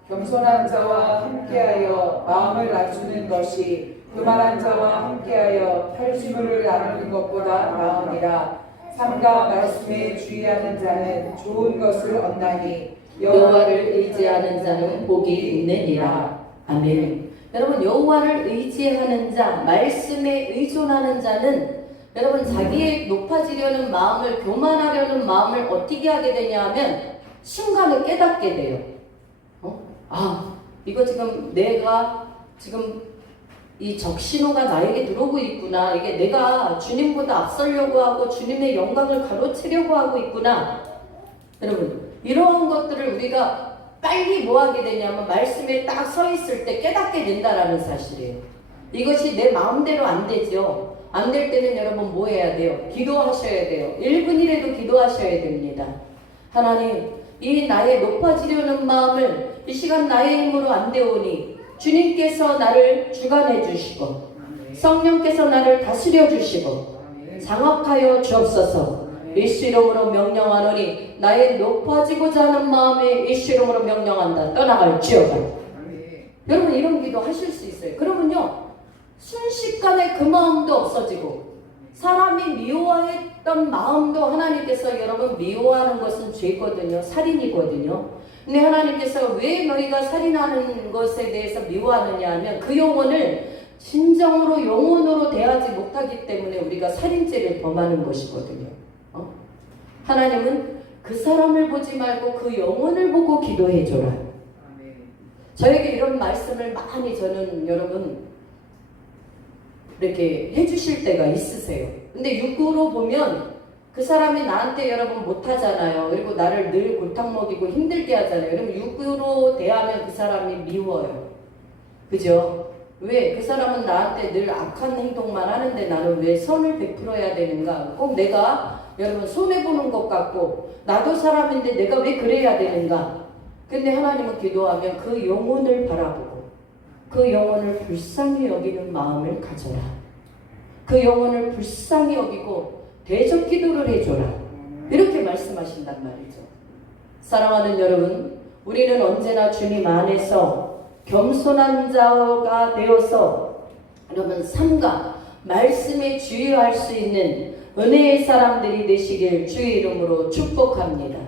겸손한 자와 함께하여 마음을 낮추는 것이 교만한 자와 함께하여 탈취물을 나누는 것보다 나으니라. 삼가 말씀에 주의하는 자는 좋은 것을 얻나니 여호와를 의지하는 자는 복이 있느니라. 아멘. 여러분, 여호와를 의지하는 자, 말씀에 의존하는 자는 여러분 자기의 높아지려는 마음을, 교만하려는 마음을 어떻게 하게 되냐 하면 순간에 깨닫게 돼요. 이거 지금 내가 지금 이 적신호가 나에게 들어오고 있구나. 이게 내가 주님보다 앞서려고 하고 주님의 영광을 가로채려고 하고 있구나. 여러분, 이러한 것들을 우리가 빨리 뭐 하게 되냐면 말씀에 딱 서 있을 때 깨닫게 된다라는 사실이에요. 이것이 내 마음대로 안 되죠. 안 될 때는 여러분 뭐 해야 돼요? 기도하셔야 돼요. 1분이라도 기도하셔야 됩니다. 하나님, 이 나의 높아지려는 마음을 이 시간 나의 힘으로 안 되오니 주님께서 나를 주관해 주시고 성령께서 나를 다스려 주시고 장악하여 주옵소서. 예수 이름으로 명령하노니 나의 높아지고자 하는 마음에 예수 이름으로 명령한다. 떠나갈지어다. 여러분 이런 기도 하실 수 있어요. 그러면요 순식간에 그 마음도 없어지고 사람이 미워했던 마음도 하나님께서 여러분 미워하는 것은 죄거든요. 살인이거든요. 근데 하나님께서 왜 너희가 살인하는 것에 대해서 미워하느냐 하면 그 영혼을 진정으로 영혼으로 대하지 못하기 때문에 우리가 살인죄를 범하는 것이거든요. 하나님은 그 사람을 보지 말고 그 영혼을 보고 기도해줘라. 저에게 이런 말씀을 많이 저는 여러분 이렇게 해주실 때가 있으세요. 근데 육으로 보면 그 사람이 나한테 여러분 못하잖아요. 그리고 나를 늘 골탕 먹이고 힘들게 하잖아요. 그럼 육으로 대하면 그 사람이 미워요. 그죠? 왜? 그 사람은 나한테 늘 악한 행동만 하는데 나는 왜 선을 베풀어야 되는가? 꼭 내가 여러분 손해보는 것 같고 나도 사람인데 내가 왜 그래야 되는가? 근데 하나님은 기도하면 그 영혼을 바라보고 그 영혼을 불쌍히 여기는 마음을 가져라. 그 영혼을 불쌍히 여기고 대적 기도를 해줘라. 이렇게 말씀하신단 말이죠. 사랑하는 여러분, 우리는 언제나 주님 안에서 겸손한 자가 되어서 여러분 삶과 말씀에 주의할 수 있는 은혜의 사람들이 되시길 주의 이름으로 축복합니다.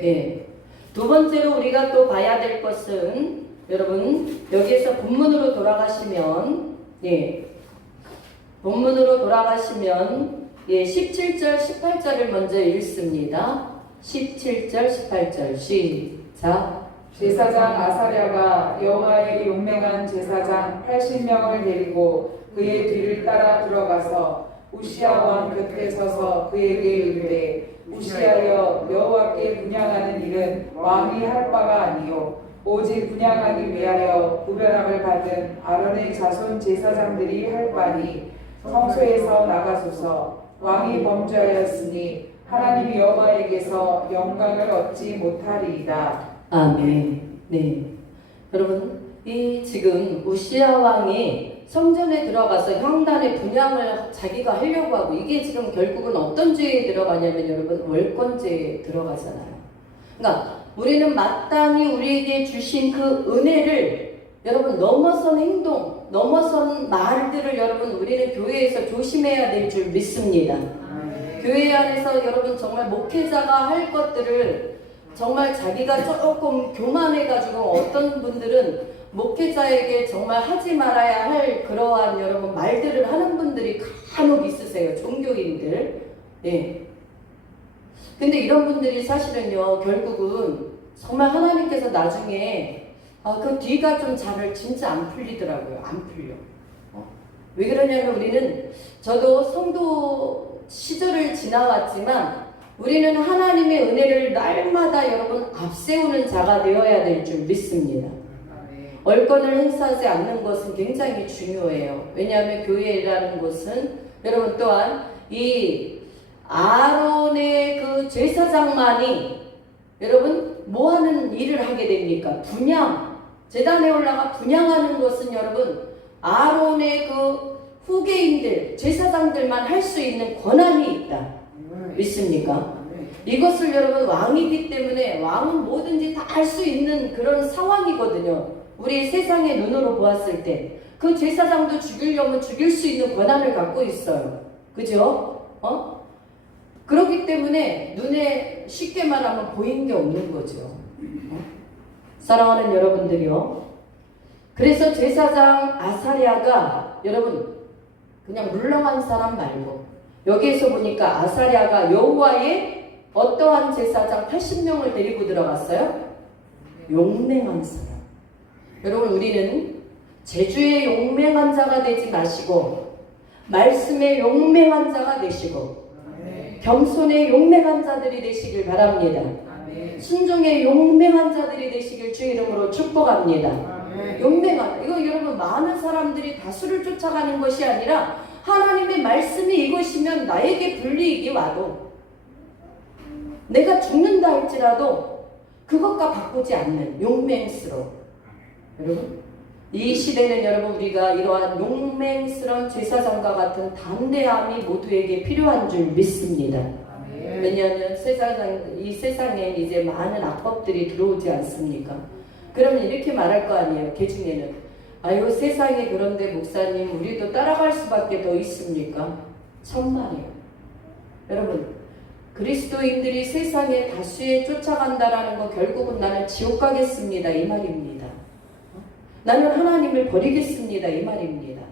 네. 두 번째로 우리가 또 봐야 될 것은 여러분 여기에서 본문으로 돌아가시면 본문으로 돌아가시면 17절 18절을 먼저 읽습니다. 17절 18절 시작. 제사장 아사랴가 여호와의 용맹한 제사장 80명을 데리고 그의 뒤를 따라 들어가서 우시야 왕 곁에 서서 그에게 이르되 우시하여 여호와께 분향하는 일은 왕이 할 바가 아니요 오직 분향하기 위하여 구별함을 받은 아론의 자손 제사장들이 할 바니 성소에서 나가소서. 왕이 범죄하였으니 하나님 여호와에게서 영광을 얻지 못하리이다. 아멘. 네. 여러분, 이 지금 우시야 왕이 성전에 들어가서 향단의 분향을 자기가 하려고 하고 이게 지금 결국은 어떤 죄에 들어가냐면 여러분 월권죄에 들어가잖아요. 그러니까 우리는 마땅히 우리에게 주신 그 은혜를 여러분 넘어선 행동, 넘어선 말들을 여러분 우리는 교회에서 조심해야 될 줄 믿습니다. 교회 안에서 여러분 정말 목회자가 할 것들을 정말 자기가 조금 교만해가지고 어떤 분들은 목회자에게 정말 하지 말아야 할 그러한 여러분 말들을 하는 분들이 간혹 있으세요. 종교인들. 예. 근데 이런 분들이 사실은요 결국은 정말 하나님께서 나중에 그 뒤가 좀 잘 진짜 안 풀리더라고요. 안 풀려. 왜 그러냐면 우리는 저도 성도 시절을 지나왔지만 우리는 하나님의 은혜를 날마다 여러분 앞세우는 자가 되어야 될 줄 믿습니다. 월권을 행사하지 않는 것은 굉장히 중요해요. 왜냐하면 교회라는 곳은 여러분 또한 이 아론의 그 제사장만이 여러분 뭐 하는 일을 하게 됩니까? 분향. 제단에 올라가 분향하는 것은 여러분 아론의 그 후계인들, 제사장들만 할 수 있는 권한이 있다. 믿습니까? 이것을 여러분 왕이기 때문에 왕은 뭐든지 다 할 수 있는 그런 상황이거든요. 우리 세상의 눈으로 보았을 때 그 제사장도 죽이려면 죽일 수 있는 권한을 갖고 있어요. 그죠? 그렇기 때문에 눈에 쉽게 말하면 보이는 게 없는 거죠. 사랑하는 여러분들이요. 그래서 제사장 아사랴가 여러분 그냥 물렁한 사람 말고 여기에서 보니까 아사랴가 여호와의 어떠한 제사장 80명을 데리고 들어갔어요? 용맹한 사람. 여러분 우리는 제주의 용맹한 자가 되지 마시고 말씀의 용맹한 자가 되시고 겸손의 용맹한 자들이 되시길 바랍니다. 순종의 용맹한 자들이 되시길 주 이름으로 축복합니다. 용맹한, 이거 여러분 많은 사람들이 다수를 쫓아가는 것이 아니라 하나님의 말씀이 이것이면 나에게 불이익이 와도 내가 죽는다 할지라도 그것과 바꾸지 않는 용맹스러움. 여러분 이 시대는 여러분 우리가 이러한 용맹스러운 제사장과 같은 담대함이 모두에게 필요한 줄 믿습니다. 왜냐하면 이 세상에 이제 많은 악법들이 들어오지 않습니까? 그러면 이렇게 말할 거 아니에요. 그 중에는 아유 세상에 그런데 목사님 우리도 따라갈 수밖에 더 있습니까? 천만에요. 여러분 그리스도인들이 세상에 다수에 쫓아간다라는 거 결국은 나는 지옥 가겠습니다 이 말입니다. 나는 하나님을 버리겠습니다 이 말입니다.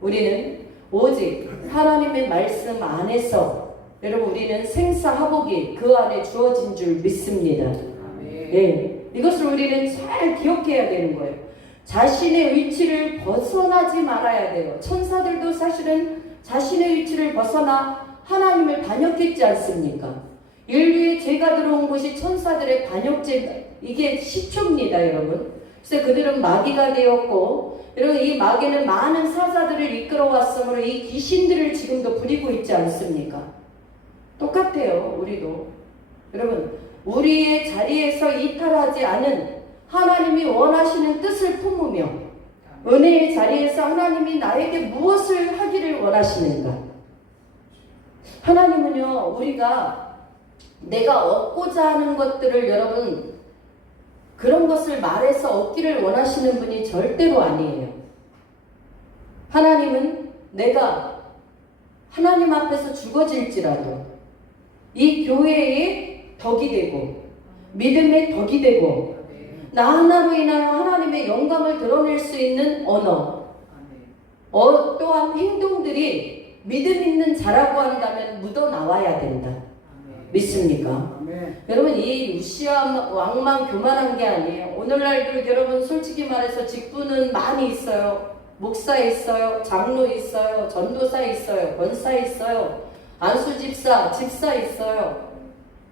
우리는 오직 하나님의 말씀 안에서 여러분 우리는 생사화복이 그 안에 주어진 줄 믿습니다. 예, 이것을 우리는 잘 기억해야 되는 거예요. 자신의 위치를 벗어나지 말아야 돼요. 천사들도 사실은 자신의 위치를 벗어나 하나님을 반역했지 않습니까? 인류의 죄가 들어온 것이 천사들의 반역죄, 이게 시초입니다 여러분. 그래서 그들은 마귀가 되었고 여러분 이 마귀는 많은 사자들을 이끌어왔으므로 이 귀신들을 지금도 부리고 있지 않습니까? 똑같아요 우리도. 여러분 우리의 자리에서 이탈하지 않은 하나님이 원하시는 뜻을 품으며 은혜의 자리에서 하나님이 나에게 무엇을 하기를 원하시는가? 하나님은요 우리가 내가 얻고자 하는 것들을 여러분 그런 것을 말해서 얻기를 원하시는 분이 절대로 아니에요. 하나님은 내가 하나님 앞에서 죽어질지라도 이 교회의 덕이 되고 믿음의 덕이 되고 나 하나로 인하여 하나님의 영광을 드러낼 수 있는 언어 또한 행동들이 믿음 있는 자라고 한다면 묻어나와야 된다. 믿습니까? 여러분 이 우시아 왕만 교만한 게 아니에요. 오늘날도 여러분 솔직히 말해서 직분은 많이 있어요. 목사 있어요. 장로 있어요. 전도사 있어요. 권사 있어요. 안수집사, 집사 있어요.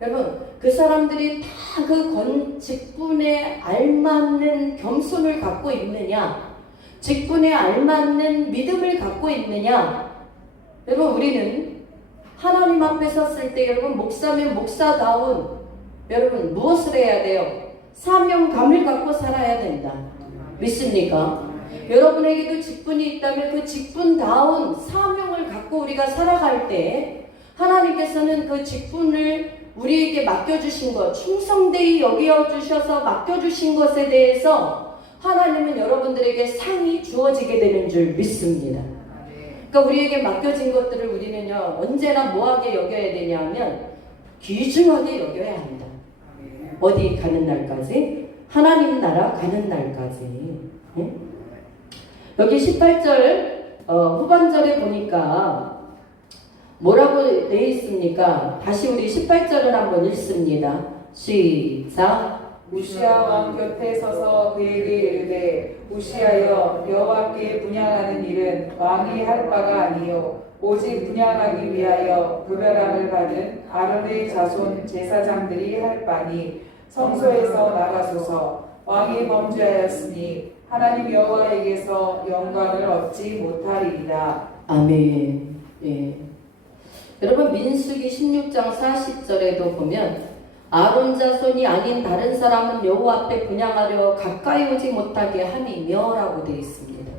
여러분 그 사람들이 다 그 직분에 알맞는 겸손을 갖고 있느냐, 직분에 알맞는 믿음을 갖고 있느냐. 여러분 우리는 하나님 앞에 섰을 때 여러분 목사면 목사다운 여러분 무엇을 해야 돼요? 사명감을 갖고 살아야 된다. 믿습니까? 여러분에게도 직분이 있다면 그 직분다운 사명을 갖고 우리가 살아갈 때 하나님께서는 그 직분을 우리에게 맡겨주신 것, 충성되이 여겨주셔서 맡겨주신 것에 대해서 하나님은 여러분들에게 상이 주어지게 되는 줄 믿습니다. 그러니까 우리에게 맡겨진 것들을 우리는요 언제나 뭐하게 여겨야 되냐면 귀중하게 여겨야 한다. 어디 가는 날까지? 하나님 나라 가는 날까지. 응? 여기 18절 후반절에 보니까 뭐라고 되어 있습니까? 다시 우리 18절을 한번 읽습니다. 시작. 우시아 왕 곁에 서서 그에게 이르되 우시아여 여호와께 분향하는 일은 왕이 할 바가 아니요 오직 분향하기 위하여 구별함을 받은 아론의 자손 제사장들이 할 바니 성소에서 나가소서. 왕이 범죄하였으니 하나님 여호와에게서 영광을 얻지 못하리이다. 아멘. 예. 여러분 민수기 16장 40절에도 보면 아론 자손이 아닌 다른 사람은 여호와 앞에 분향하려 가까이 오지 못하게 함이며 라고 되어 있습니다.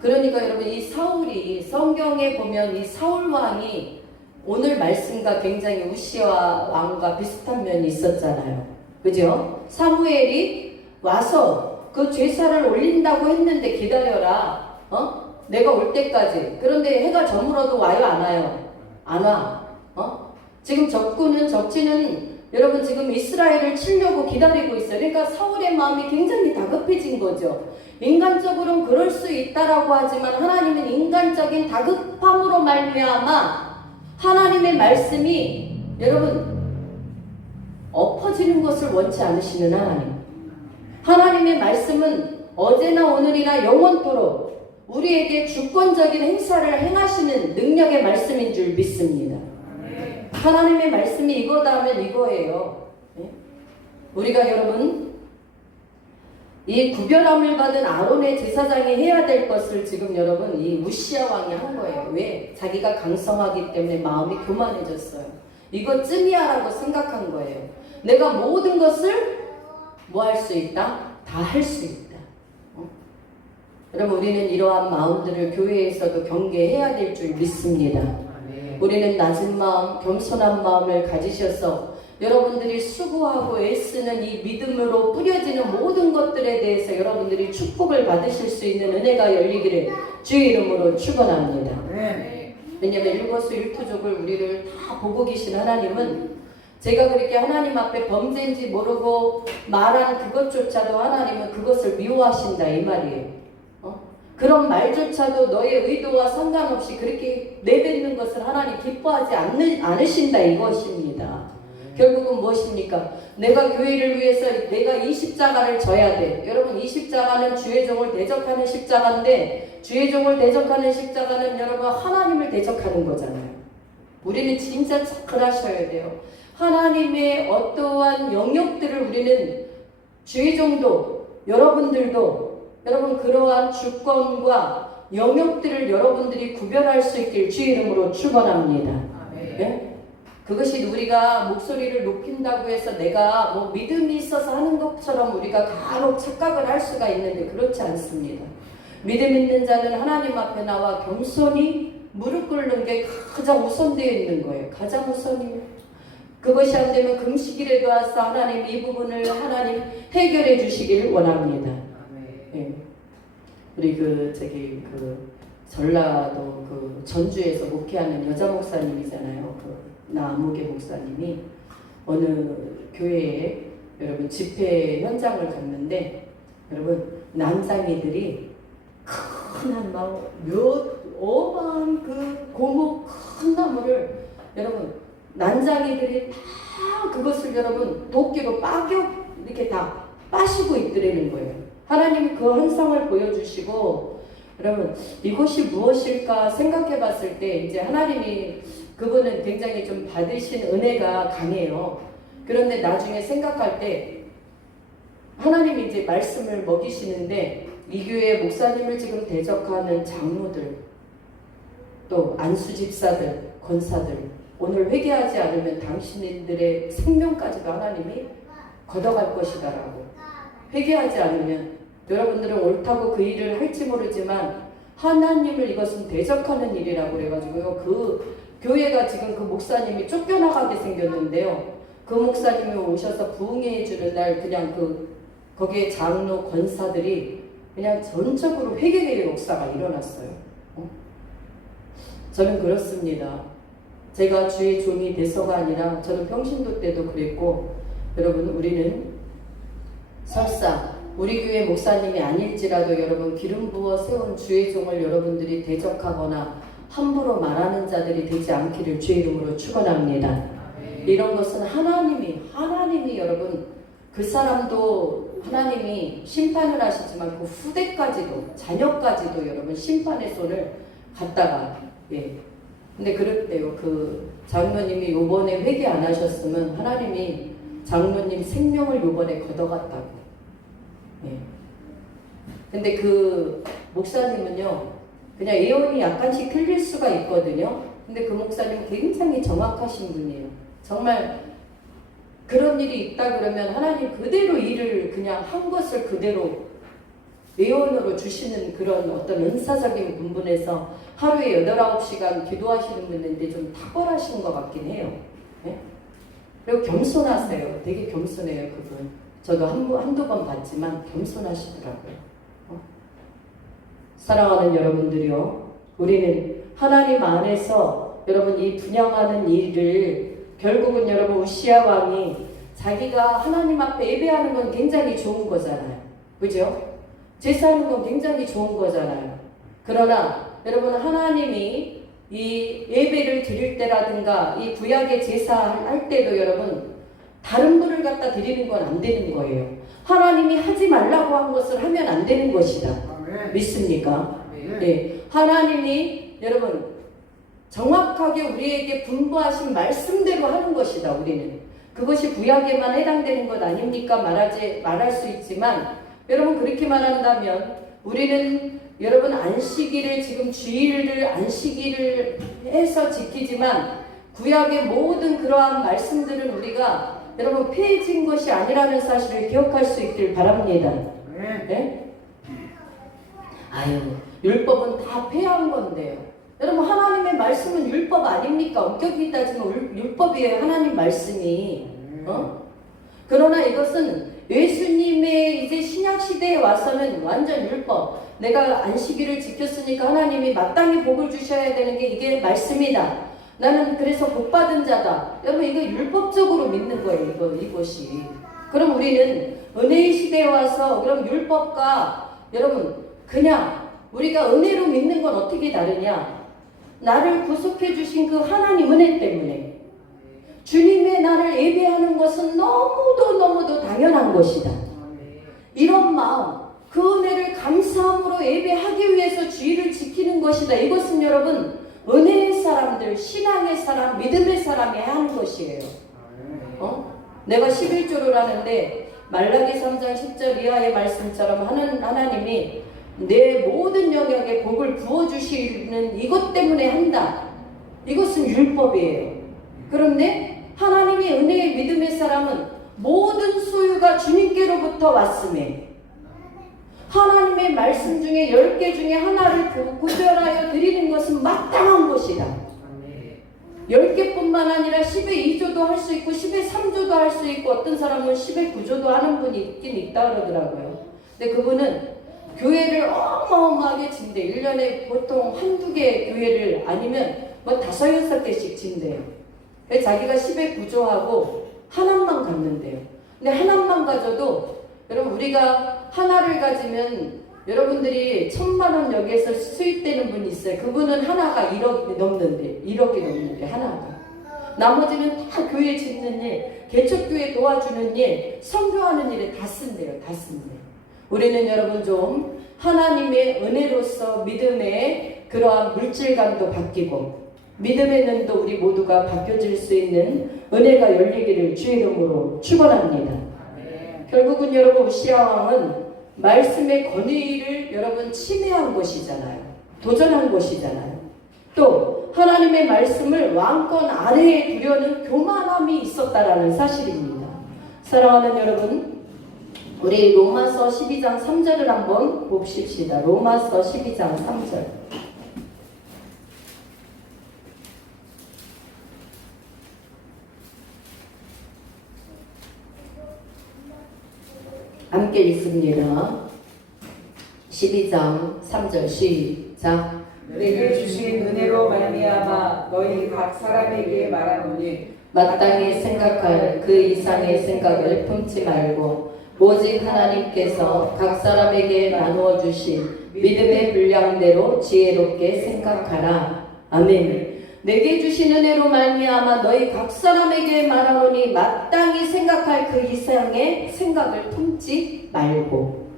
그러니까 여러분 이 사울이 성경에 보면 이 사울 왕이 오늘 말씀과 굉장히 우시아 왕과 비슷한 면이 있었잖아요. 그죠? 사무엘이 와서 그 제사를 올린다고 했는데 기다려라. 내가 올 때까지. 그런데 해가 저물어도 와요 안 와요? 안 와. 지금 적지는 여러분 지금 이스라엘을 치려고 기다리고 있어요. 그러니까 사울의 마음이 굉장히 다급해진 거죠. 인간적으로는 그럴 수 있다라고 하지만 하나님은 인간적인 다급함으로 말미암아 하나님의 말씀이 여러분 엎어지는 것을 원치 않으시는 하나님. 하나님의 말씀은 어제나 오늘이나 영원토록 우리에게 주권적인 행사를 행하시는 능력의 말씀인 줄 믿습니다. 하나님의 말씀이 이거다 하면 이거예요. 우리가 여러분 이 구별함을 받은 아론의 제사장이 해야 될 것을 지금 여러분 이 우시야 왕이 한 거예요. 왜? 자기가 강성하기 때문에 마음이 교만해졌어요. 이것쯤이야라고 생각한 거예요. 내가 모든 것을 뭐 할 수 있다? 다 할 수 있다. 여러분 우리는 이러한 마음들을 교회에서도 경계해야 될 줄 믿습니다. 우리는 낮은 마음, 겸손한 마음을 가지셔서 여러분들이 수고하고 애쓰는 이 믿음으로 뿌려지는 모든 것들에 대해서 여러분들이 축복을 받으실 수 있는 은혜가 열리기를 주의 이름으로 축원합니다. 왜냐하면 일거수 일투족을 우리를 다 보고 계신 하나님은 제가 그렇게 하나님 앞에 범죄인지 모르고 말한 그것조차도 하나님은 그것을 미워하신다 이 말이에요. 그런 말조차도 너의 의도와 상관없이 그렇게 내뱉는 것을 하나님 기뻐하지 않으신다 이것입니다. 결국은 무엇입니까? 내가 교회를 위해서 내가 이 십자가를 져야 돼. 여러분 이 십자가는 주의 종을 대적하는 십자가인데 주의 종을 대적하는 십자가는 여러분 하나님을 대적하는 거잖아요. 우리는 진짜 착각하셔야 돼요. 하나님의 어떠한 영역들을 우리는 주의 종도 여러분들도 여러분 그러한 주권과 영역들을 여러분들이 구별할 수 있길 주의 이름으로 축원합니다. 네? 그것이 우리가 목소리를 높인다고 해서 내가 뭐 믿음이 있어서 하는 것처럼 우리가 간혹 착각을 할 수가 있는데 그렇지 않습니다. 믿음 있는 자는 하나님 앞에 나와 겸손히 무릎 꿇는 게 가장 우선되어 있는 거예요. 가장 우선이에요. 그것이 안 되면 금식일에도 와서 하나님 이 부분을 하나님 해결해 주시길 원합니다. 예. 우리 그 전라도 그 전주에서 목회하는 여자 목사님이잖아요. 그 나무개 목사님이 어느 교회에 여러분 집회 현장을 갔는데 여러분 난장이들이 큰 한 어마한 그 고목 큰 나무를 여러분 난장이들이 다 그것을 여러분 도끼로 이렇게 다 빠시고 있더라는 거예요. 하나님이 그 환상을 보여주시고 여러분 이것이 무엇일까 생각해 봤을 때 이제 하나님이 그분은 굉장히 좀 받으신 은혜가 강해요. 그런데 나중에 생각할 때 하나님이 이제 말씀을 먹이시는데 이 교회 목사님을 지금 대적하는 장로들 또 안수집사들 권사들 오늘 회개하지 않으면 당신들의 생명까지도 하나님이 걷어갈 것이다라고 회개하지 않으면 여러분들은 옳다고 그 일을 할지 모르지만 하나님을 이것은 대적하는 일이라고 그래가지고요. 그 교회가 지금 그 목사님이 쫓겨나가게 생겼는데요. 그 목사님이 오셔서 부흥회 주는 날 그냥 거기에 장로 권사들이 그냥 전적으로 회개의 역사가 일어났어요. 저는 그렇습니다. 제가 주의 종이 돼서가 아니라 저는 평신도 때도 그랬고 여러분 우리는 설사 우리 교회 목사님이 아닐지라도 여러분 기름 부어 세운 주의 종을 여러분들이 대적하거나 함부로 말하는 자들이 되지 않기를 주의 이름으로 축원합니다. 이런 것은 하나님이 여러분 그 사람도 하나님이 심판을 하시지만 그 후대까지도 자녀까지도 여러분 심판의 손을 갖다가 근데 그랬대요. 그 장로님이 요번에 회개 안 하셨으면 하나님이 장로님 생명을 요번에 걷어갔다고. 근데 그 목사님은요 그냥 예언이 약간씩 틀릴 수가 있거든요. 근데 그 목사님은 굉장히 정확하신 분이에요. 정말 그런 일이 있다 그러면 하나님 그대로 일을 그냥 한 것을 그대로 예언으로 주시는 그런 어떤 은사적인 부분에서 하루에 8, 9시간 기도하시는 분인데 좀 탁월하신 것 같긴 해요. 그리고 겸손하세요. 되게 겸손해요 그분. 저도 한두 번 봤지만 겸손하시더라고요. 사랑하는 여러분들이요. 우리는 하나님 안에서 여러분 이 분양하는 일을 결국은 여러분 우시야 왕이 자기가 하나님 앞에 예배하는 건 굉장히 좋은 거잖아요. 그죠? 제사하는 건 굉장히 좋은 거잖아요. 그러나 여러분 하나님이 이 예배를 드릴 때라든가 이 구약의 제사할 때도 여러분 다른 분을 갖다 드리는 건 안 되는 거예요. 하나님이 하지 말라고 한 것을 하면 안 되는 것이다. 믿습니까? 네. 하나님이 여러분 정확하게 우리에게 분부하신 말씀대로 하는 것이다. 우리는 그것이 구약에만 해당되는 것 아닙니까? 말할 수 있지만 여러분 그렇게 말한다면 우리는 여러분 안식일을 지금 주일을 안식일을 해서 지키지만 구약의 모든 그러한 말씀들은 우리가 여러분 폐해진 것이 아니라는 사실을 기억할 수 있길 바랍니다. 네? 아유 율법은 다 폐한 건데요. 여러분 하나님의 말씀은 율법 아닙니까? 엄격히 따지면 율법이에요. 하나님 말씀이. 그러나 이것은 예수님의 이제 신약 시대에 와서는 완전 율법. 내가 안식일을 지켰으니까 하나님이 마땅히 복을 주셔야 되는 게 이게 말씀이다. 나는 그래서 복 받은 자다. 여러분 이거 율법적으로 믿는 거예요. 이것이. 그럼 우리는 은혜의 시대에 와서 그럼 율법과 여러분 그냥 우리가 은혜로 믿는 건 어떻게 다르냐? 나를 구속해 주신 그 하나님 은혜 때문에 주님의 나를 예배하는 것은 너무도 당연한 것이다. 이런 마음, 그 은혜를 감사함으로 예배하기 위해서 주의를 지키는 것이다. 이것은 여러분 은혜의 사람들, 신앙의 사람, 믿음의 사람이 하는 것이에요. 내가 11조를 하는데 말라기 3장 10절 이하의 말씀처럼 하나님이 내 모든 영역에 복을 부어주시는 이것 때문에 한다. 이것은 율법이에요. 그런데 하나님의 은혜의 믿음의 사람은 모든 소유가 주님께로부터 왔음에 하나님의 말씀 중에 10개 중에 하나를 구별하여 드리는 것은 마땅한 것이다. 10개뿐만 아니라 10의 2조도 할 수 있고 10의 3조도 할 수 있고 어떤 사람은 10의 9조도 하는 분이 있긴 있다 그러더라고요. 근데 그분은 교회를 어마어마하게 진대. 1년에 보통 한두 개 교회를 아니면 뭐 5, 6개씩 진대요. 그래서 자기가 10의 9조하고 하나만 갖는데요. 근데 하나만 가져도 여러분 우리가 하나를 가지면 여러분들이 1000만원 여기에서 수입되는 분이 있어요. 그분은 하나가 1억이 넘는데 하나가. 나머지는 다 교회 짓는 일, 개척교회 도와주는 일, 선교하는 일에 다 쓴대요. 다 쓴대요. 우리는 여러분 좀 하나님의 은혜로서 믿음의 그러한 물질감도 바뀌고 믿음의 눈도 우리 모두가 바뀌어질 수 있는 은혜가 열리기를 주의 이름으로 축원합니다. 결국은 여러분 우시야 왕은 말씀의 권위를 여러분 침해한 것이잖아요. 도전한 것이잖아요. 또 하나님의 말씀을 왕권 아래에 두려는 교만함이 있었다라는 사실입니다. 사랑하는 여러분, 우리 로마서 12장 3절을 한번 봅시다. 로마서 12장 3절. 함께 읽습니다. 12장 3절 시작. 내게 주신 은혜로 말미암아 너희 각 사람에게 말하노니 마땅히 생각할 그 이상의 생각을 품지 말고 오직 하나님께서 각 사람에게 나누어 주신 믿음의 분량대로 지혜롭게 생각하라. 아멘. 내게 주신 은혜로 말미암아 너희 각 사람에게 말하노니 마땅히 생각할 그 이상의 생각을 품지 말고.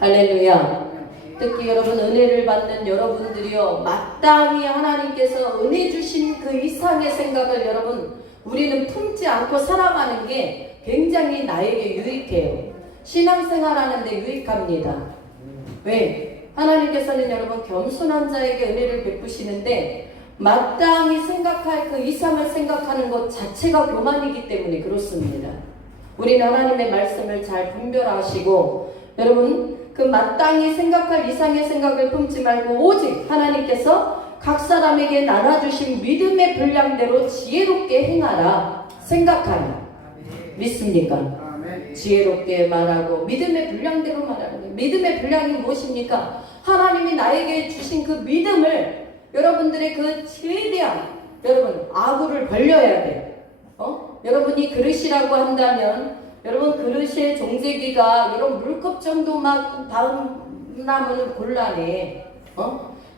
할렐루야. 특히 여러분 은혜를 받는 여러분들이요, 마땅히 하나님께서 은혜 주신 그 이상의 생각을 여러분 우리는 품지 않고 살아가는 게 굉장히 나에게 유익해요. 신앙생활하는데 유익합니다. 왜? 하나님께서는 여러분 겸손한 자에게 은혜를 베푸시는데 마땅히 생각할 그 이상을 생각하는 것 자체가 교만이기 때문에 그렇습니다. 우리는 하나님의 말씀을 잘 분별하시고 여러분 그 마땅히 생각할 이상의 생각을 품지 말고 오직 하나님께서 각 사람에게 나눠주신 믿음의 분량대로 지혜롭게 행하라. 생각하라. 믿습니까? 지혜롭게 말하고 믿음의 분량대로 말하는 거예요. 믿음의 분량이 무엇입니까? 하나님이 나에게 주신 그 믿음을 여러분들의 그 최대한 여러분 아구를 벌려야 돼. 여러분이 그릇이라고 한다면 여러분 그릇의 종재기가 이런 물컵 정도만 나면 곤란해.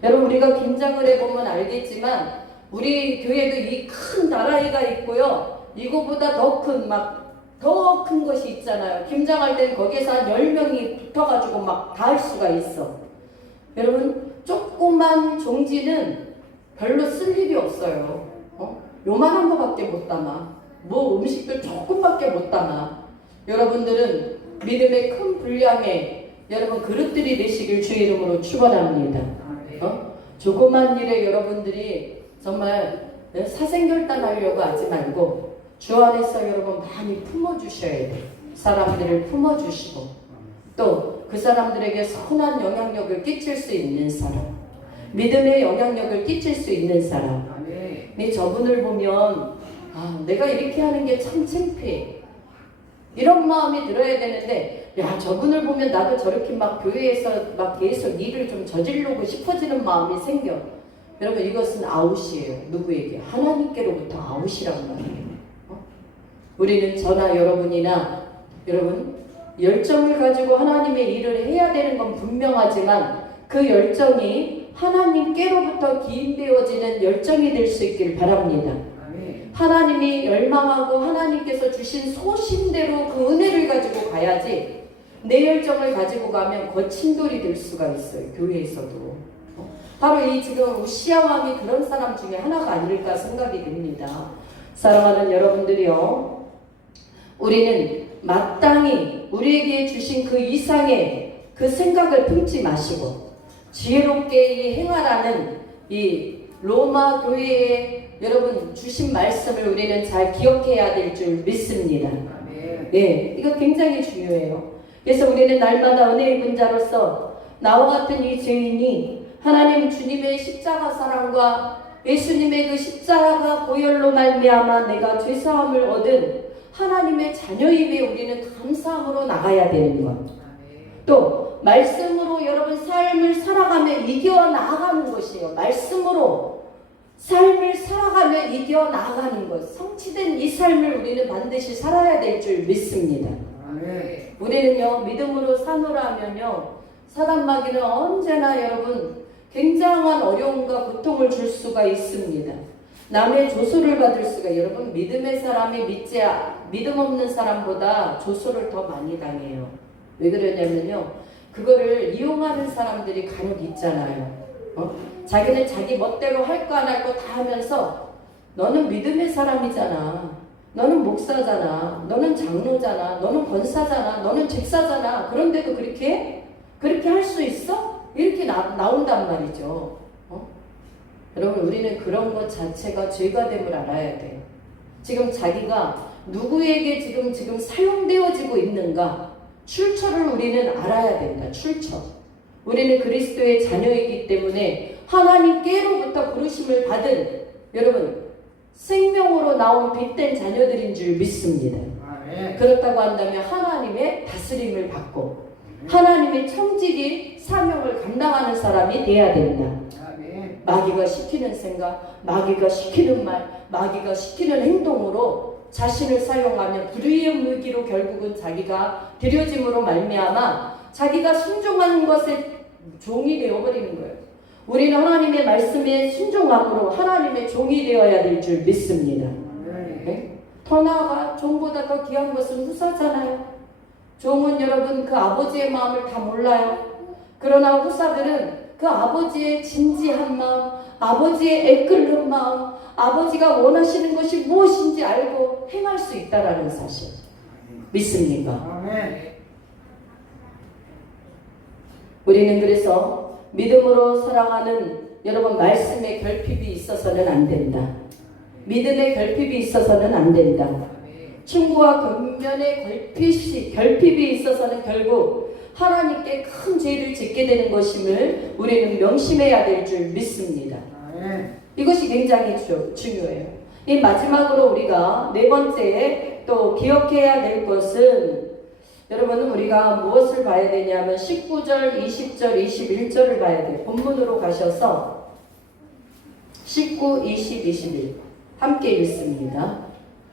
여러분 우리가 김장을 해보면 알겠지만 우리 교회도 이 큰 나라이가 있고요. 이거보다 더 큰 것이 있잖아요. 김장할 땐 거기에서 한 10명이 붙어가지고 막 다 할 수가 있어. 여러분 조그만 종지는 별로 쓸 일이 없어요. 요만한 거밖에 못 담아. 뭐 음식들 조금밖에 못 담아. 여러분들은 믿음의 큰 분량의 여러분 그릇들이 되시길 주의 이름으로 축원합니다. 조그만 일에 여러분들이 정말 사생결단하려고 하지 말고 주 안에서 여러분 많이 품어주셔야 돼. 사람들을 품어주시고 또 그 사람들에게 선한 영향력을 끼칠 수 있는 사람, 믿음의 영향력을 끼칠 수 있는 사람. 근데 저분을 보면 내가 이렇게 하는 게 참 창피해. 이런 마음이 들어야 되는데 저분을 보면 나도 저렇게 막 교회에서 막 계속 일을 좀 저지르고 싶어지는 마음이 생겨. 여러분 이것은 아웃이에요. 누구에게? 하나님께로부터 아웃이란 말이에요. 우리는 저나 여러분이나 여러분 열정을 가지고 하나님의 일을 해야 되는 건 분명하지만 그 열정이 하나님께로부터 기인되어지는 열정이 될 수 있길 바랍니다. 하나님이 열망하고 하나님께서 주신 소신대로 그 은혜를 가지고 가야지 내 열정을 가지고 가면 거친 돌이 될 수가 있어요. 교회에서도. 바로 이 지금 우시야 왕이 그런 사람 중에 하나가 아닐까 생각이 듭니다. 사랑하는 여러분들이요, 우리는 마땅히 우리에게 주신 그 이상의 그 생각을 품지 마시고 지혜롭게 이 행하라는 이 로마 교회에 여러분 주신 말씀을 우리는 잘 기억해야 될 줄 믿습니다. 네, 이거 굉장히 중요해요. 그래서 우리는 날마다 은혜 입은 자로서 나와 같은 이 죄인이 하나님 주님의 십자가 사랑과 예수님의 그 십자가 보혈로 말미암아 내가 죄사함을 얻은 하나님의 자녀임에 우리는 감사함으로 나가야 되는 것. 또 말씀으로 여러분 삶을 살아가며 이겨 나아가는 것이에요. 말씀으로 삶을 살아가며 이겨 나아가는 것. 성취된 이 삶을 우리는 반드시 살아야 될 줄 믿습니다. 우리는요 믿음으로 사노라면요 사단 마귀는 언제나 여러분 굉장한 어려움과 고통을 줄 수가 있습니다. 남의 조소를 받을 수가, 여러분 믿음의 사람이 믿음 없는 사람보다 조소를 더 많이 당해요. 왜 그러냐면요 그거를 이용하는 사람들이 간혹 있잖아요. 자기는 자기 멋대로 할 거 안 할 거 다 하면서 너는 믿음의 사람이잖아, 너는 목사잖아, 너는 장로잖아, 너는 권사잖아, 너는 집사잖아, 그런데도 그렇게 할 수 있어? 이렇게 나온단 말이죠. 여러분 우리는 그런 것 자체가 죄가 됨을 알아야 돼. 지금 자기가 누구에게 지금 사용되어지고 있는가 출처를 우리는 알아야 된다. 출처. 우리는 그리스도의 자녀이기 때문에 하나님께로부터 부르심을 받은 여러분 생명으로 나온 빛된 자녀들인 줄 믿습니다. 그렇다고 한다면 하나님의 다스림을 받고 하나님의 청지기 사명을 감당하는 사람이 돼야 된다. 마귀가 시키는 생각, 마귀가 시키는 말, 마귀가 시키는 행동으로 자신을 사용하면 불의의 무기로 결국은 자기가 들여짐으로 말미암아 자기가 순종하는 것에 종이 되어버리는 거예요. 우리는 하나님의 말씀에 순종함으로 하나님의 종이 되어야 될 줄 믿습니다. 네? 더 나아가 종보다 더 귀한 것은 후사잖아요. 종은 여러분 그 아버지의 마음을 다 몰라요. 그러나 후사들은 그 아버지의 진지한 마음, 아버지의 애끓는 마음, 아버지가 원하시는 것이 무엇인지 알고 행할 수 있다라는 사실 믿습니까? 우리는 그래서 믿음으로 살아가는 여러분 말씀의 결핍이 있어서는 안 된다. 믿음의 결핍이 있어서는 안 된다. 충고와 근면의 결핍이 있어서는 결국 하나님께 큰 죄를 짓게 되는 것임을 우리는 명심해야 될 줄 믿습니다. 이것이 굉장히 중요해요. 이 마지막으로 우리가 네 번째 또 기억해야 될 것은 여러분은 우리가 무엇을 봐야 되냐면 19절, 20절, 21절을 봐야 돼요. 본문으로 가셔서 19, 20, 21 함께 읽습니다.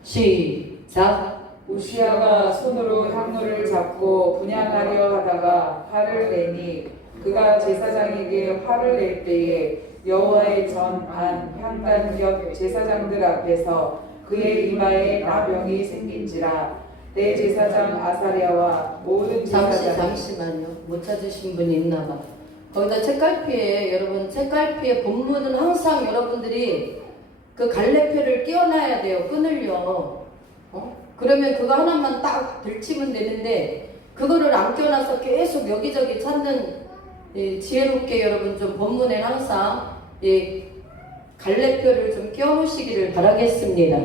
시작. 우시아가 손으로 향로를 잡고 분향하려 하다가 화를 내니 그가 제사장에게 화를 낼 때에 여호와의 전 안 향단 곁 제사장들 앞에서 그의 이마에 나병이 생긴지라. 대제사장 아사랴와 모든 제사장 잠시만요. 못 찾으신 분이 있나 봐. 거기다 책갈피에 여러분 책갈피에 본문은 항상 여러분들이 그 갈래표를 끼워놔야 돼요. 끈을요. 그러면 그거 하나만 딱 들치면 되는데 그거를 안 끼워놔서 계속 여기저기 찾는 지혜롭게 여러분 좀 본문에 항상 갈래표를 좀 끼워놓으시기를 바라겠습니다.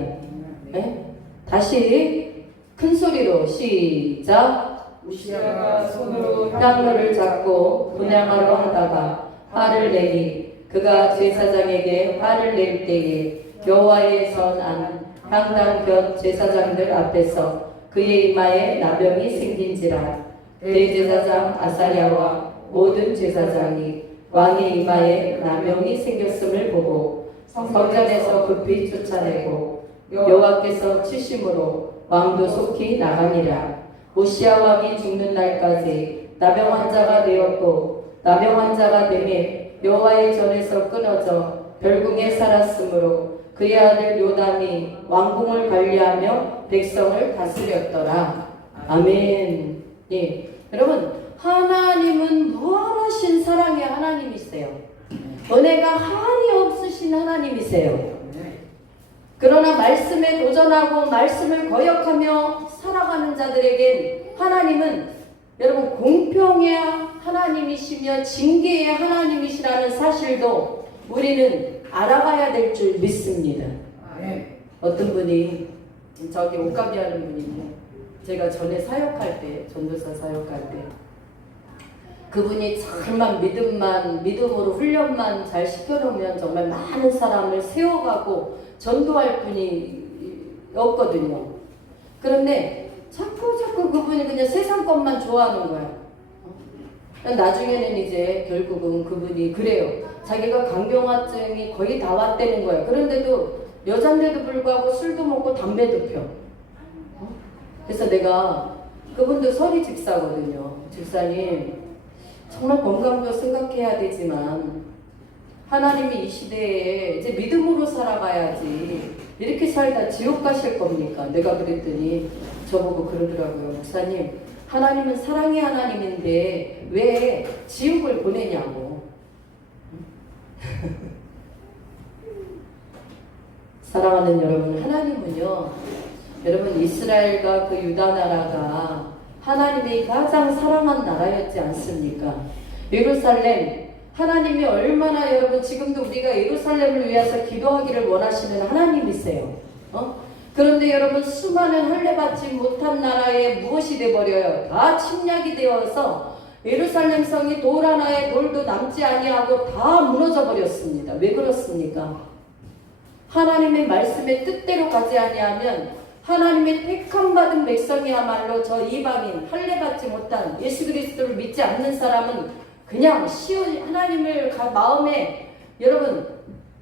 네? 다시 큰 소리로 시작. 우시아가 손으로 향로를 잡고 분향하려 하다가 화를 내니 그가 제사장에게 화를 낼 때에 여호와의 선안 향단 곁 제사장들 앞에서 그의 이마에 나병이 생긴지라. 대제사장 아사랴와 모든 제사장이 왕의 이마에 나병이 생겼음을 보고 성전에서 급히 쫓아내고 여호와께서 치심으로 왕도 속히 나가니라. 우시아 왕이 죽는 날까지 나병 환자가 되었고 나병 환자가 되매 여호와의 전에서 끊어져 별궁에 살았으므로 그의 아들 요담이 왕궁을 관리하며 백성을 다스렸더라. 아멘. 예, 여러분 하나님은 무한하신 사랑의 하나님이세요. 은혜가 한이 없으신 하나님이세요. 그러나 말씀에 도전하고 말씀을 거역하며 살아가는 자들에겐 하나님은 여러분 공평의 하나님이시며 징계의 하나님이시라는 사실도 우리는 알아가야 될 줄 믿습니다. 어떤 분이 저기 옷가게 하는 분인데 제가 전에 사역할 때 전도사 사역할 때 그분이 정말 믿음으로 훈련만 잘 시켜놓으면 정말 많은 사람을 세워가고 전도할 분이었거든요. 그런데 자꾸 그분이 그냥 세상 것만 좋아하는 거야. 나중에는 이제 결국은 그분이 그래요. 자기가 강경화증이 거의 다 왔다는 거야. 그런데도 여잔데도 불구하고 술도 먹고 담배도 펴. 그래서 내가 그분도 서리 집사거든요. 집사님 정말 건강도 생각해야 되지만 하나님이 이 시대에 이제 믿음으로 살아가야지 이렇게 살다 지옥 가실 겁니까? 내가 그랬더니 저보고 그러더라고요. 목사님 하나님은 사랑의 하나님인데 왜 지옥을 보내냐고. 사랑하는 여러분, 하나님은요 여러분 이스라엘과 그 유다 나라가 하나님이 가장 사랑한 나라였지 않습니까? 예루살렘 하나님이 얼마나 여러분 지금도 우리가 예루살렘을 위해서 기도하기를 원하시는 하나님이세요. 그런데 여러분 수많은 할례받지 못한 나라에 무엇이 돼버려요? 다 침략이 되어서 예루살렘 성이 돌 하나에 돌도 남지 아니하고 다 무너져 버렸습니다. 왜 그렇습니까? 하나님의 말씀의 뜻대로 가지 아니하면 하나님의 택함 받은 백성이야말로 저 이방인 할례받지 못한 예수 그리스도를 믿지 않는 사람은 그냥 하나님을 마음에 여러분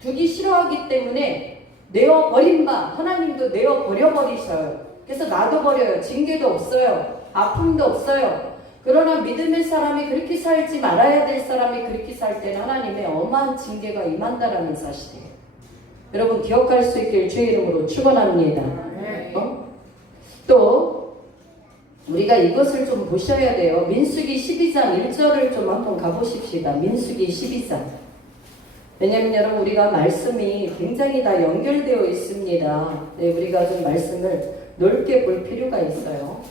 두기 싫어하기 때문에 내어버린 바 하나님도 내어버려버리셔요. 그래서 나도 버려요. 징계도 없어요. 아픔도 없어요. 그러나 믿음의 사람이 그렇게 살지 말아야 될 사람이 그렇게 살 때는 하나님의 엄한 징계가 임한다라는 사실이에요. 여러분 기억할 수 있길 주의 이름으로 축원합니다. 또 우리가 이것을 좀 보셔야 돼요. 민수기 12장 1절을 좀 한번 가보십시다. 민수기 12장. 왜냐하면 여러분 우리가 말씀이 굉장히 다 연결되어 있습니다. 네, 우리가 좀 말씀을 넓게 볼 필요가 있어요.